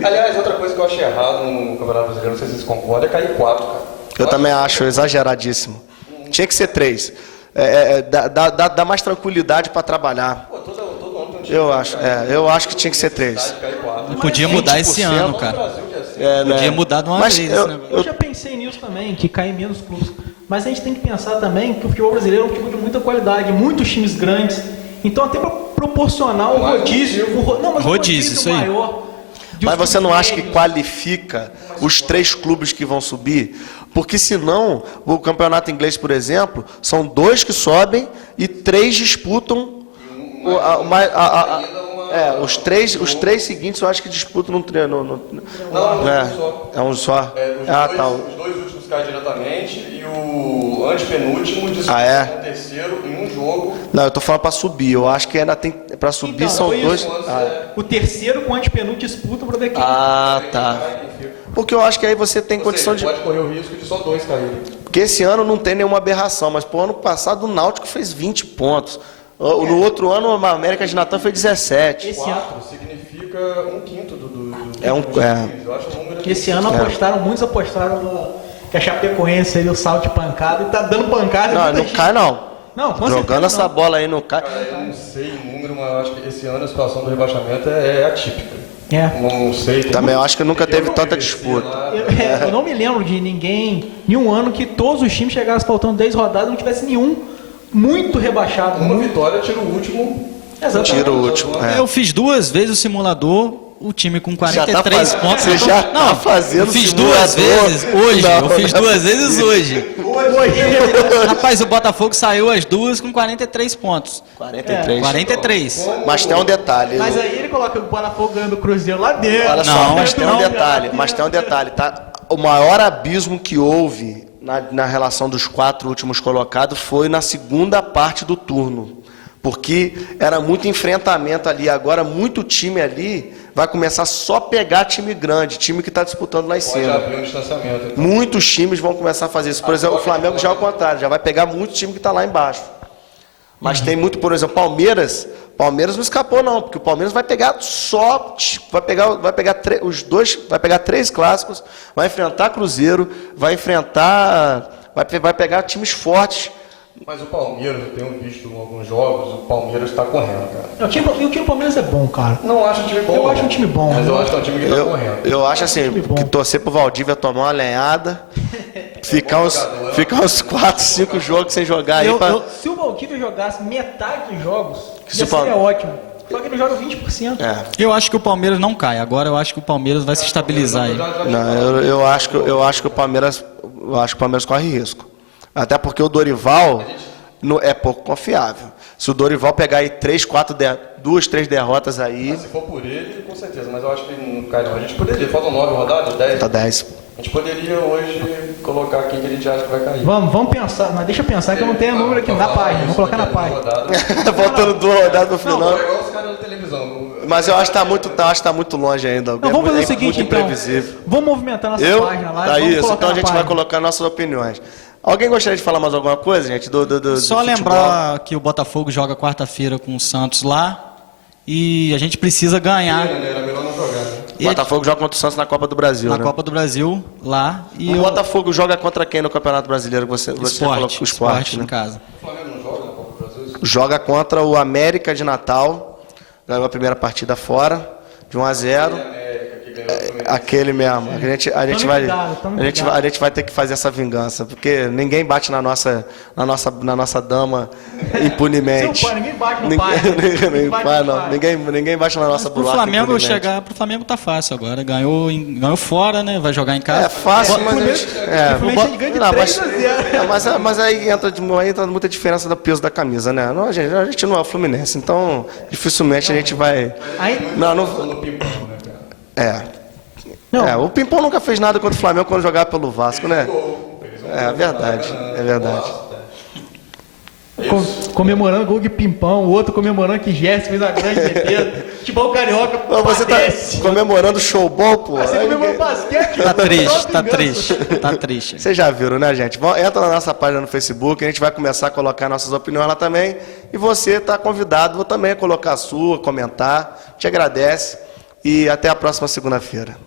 Aliás, outra coisa que eu achei errado no Campeonato Brasileiro, não sei se vocês concordam, é cair 4, cara. Eu também acho exageradíssimo. Tinha que ser 3. Dá mais tranquilidade para trabalhar. Pô, todo ano tem um time. Eu acho que tinha que ser 3. Podia mudar esse ano, cara. Podia mudar de uma vez. Eu já pensei nisso também, que cair menos clubes. Mas a gente tem que pensar também que o futebol brasileiro é um futebol de muita qualidade, muitos times grandes. Então até para proporcionar o rodízio. Rodízio, isso aí. Maior. Mas você não acha que qualifica os 3 clubes que vão subir? Porque senão, o campeonato inglês, por exemplo, são 2 que sobem e 3 disputam. Os três seguintes eu acho que disputam no treino. É um só. Os 2 últimos caem diretamente e o antepenúltimo disputa o terceiro em um jogo. Não, eu tô falando para subir. Eu acho que ainda tem para subir então, são 2. O terceiro com o antepenúltimo disputa para ver quem. Tá. Porque eu acho que aí você tem condição de... pode correr o risco de só 2 caírem. Porque esse ano não tem nenhuma aberração, mas ano passado o Náutico fez 20 pontos. No outro ano a América de Natal fez 17. Esse 4 significa 1/5 do Eu acho um número. Esse ano muitos apostaram que a Chapecoense seria o salto de pancada e tá dando pancada. Não cai não. Não, jogando essa bola aí não cai. Eu não sei o número, mas eu acho que esse ano a situação do rebaixamento é atípica. Não sei. Também eu acho que nunca teve tanta disputa. Eu não me lembro de nenhum ano que todos os times chegassem faltando 10 rodadas e não tivesse nenhum muito rebaixado. Uma vitória tira o último. Tira o último. Eu fiz 2 vezes o simulador o time com Já tá 43 pontos. Você já tá fazendo eu fiz duas simulador. vezes hoje. Não, eu fiz não é duas vezes possível. hoje. Rapaz, o Botafogo saiu as duas com 43 pontos. 43. 43. Mas tem um detalhe. Mas aí ele coloca o Botafogo ganhando o Cruzeiro lá dentro. Olha só, Não, mas tem um não, detalhe, cara. mas tem um detalhe, tá? O maior abismo que houve na relação dos 4 últimos colocados foi na segunda parte do turno. Porque era muito enfrentamento ali, agora muito time ali vai começar só a pegar time grande, time que está disputando lá em Pode cima. abrir um distanciamento. Então. Muitos times vão começar a fazer isso. Por exemplo, o Flamengo já é o contrário, já vai pegar muito time que está lá embaixo. Mas tem muito, por exemplo, Palmeiras não escapou não, porque o Palmeiras vai pegar vai pegar 3 clássicos, vai enfrentar Cruzeiro, vai pegar times fortes. Mas o Palmeiras, eu tenho visto em alguns jogos, o Palmeiras está correndo, cara. O time do Palmeiras é bom, cara. Não acho um time bom. Eu acho um time bom. Mas eu acho que é um time que está correndo. Eu acho assim, que torcer pro Valdívia tomar uma lenhada, ficar uns 4, 5 jogos sem jogar aí Se o Valdívia jogasse metade dos jogos, Se o seria ótimo. Só que ele joga 20%. Eu acho que o Palmeiras não cai. Agora eu acho que o Palmeiras vai se estabilizar aí. Não, eu acho que o Palmeiras corre risco. Até porque o Dorival é pouco confiável. Se o Dorival pegar aí 2, 3 derrotas aí... Se for por ele, com certeza. Mas eu acho que não cai não. A gente poderia, faltam 9 rodadas, 10. Tá 10. A gente poderia hoje colocar quem que a gente acha que vai cair. Vamos pensar, mas deixa eu pensar que eu não tenho número aqui na página. Vou colocar na página. Faltando 2 rodadas no final. É igual os caras da televisão. Mas eu acho que tá muito longe ainda. Não, vamos fazer o seguinte, muito imprevisível. então. Vamos movimentar nossa página lá. Tá vamos isso, colocar então a na gente vai página. colocar nossas opiniões. Alguém gostaria de falar mais alguma coisa, gente? Só lembrar que o Botafogo joga quarta-feira com o Santos lá e a gente precisa ganhar. Era melhor não jogar, né? O Botafogo joga contra o Santos na Copa do Brasil, Na né? Copa do Brasil, lá. E O Botafogo joga contra quem no Campeonato Brasileiro? Você falou o Sport, né? em casa. O Flamengo não joga na Copa do Brasil? Joga contra o América de Natal. Ganhou a primeira partida fora, de 1-0. Aquele mesmo. A gente vai ter que fazer essa vingança, porque ninguém bate na nossa dama impunemente. Ninguém bate no pai. Ninguém bate na nossa Pro buraca Flamengo impunemente. pro Flamengo tá fácil agora. Ganhou fora, né? Vai jogar em casa. É fácil, mas mas aí entra muita diferença do peso da camisa, né? Não, a gente não é o Fluminense, então dificilmente a gente vai. O Pimpão nunca fez nada contra o Flamengo quando jogava pelo Vasco, né? É verdade. Comemorando o gol de Pimpão, o outro comemorando que Gerson fez a grande defesa. Futebol carioca. Você tá comemorando showball, pô? Você comemorando basquete. Tá triste. Vocês já viram, né, gente? Entra na nossa página no Facebook, a gente vai começar a colocar nossas opiniões lá também. E você está convidado também a colocar a sua, comentar. Te agradece e até a próxima segunda-feira.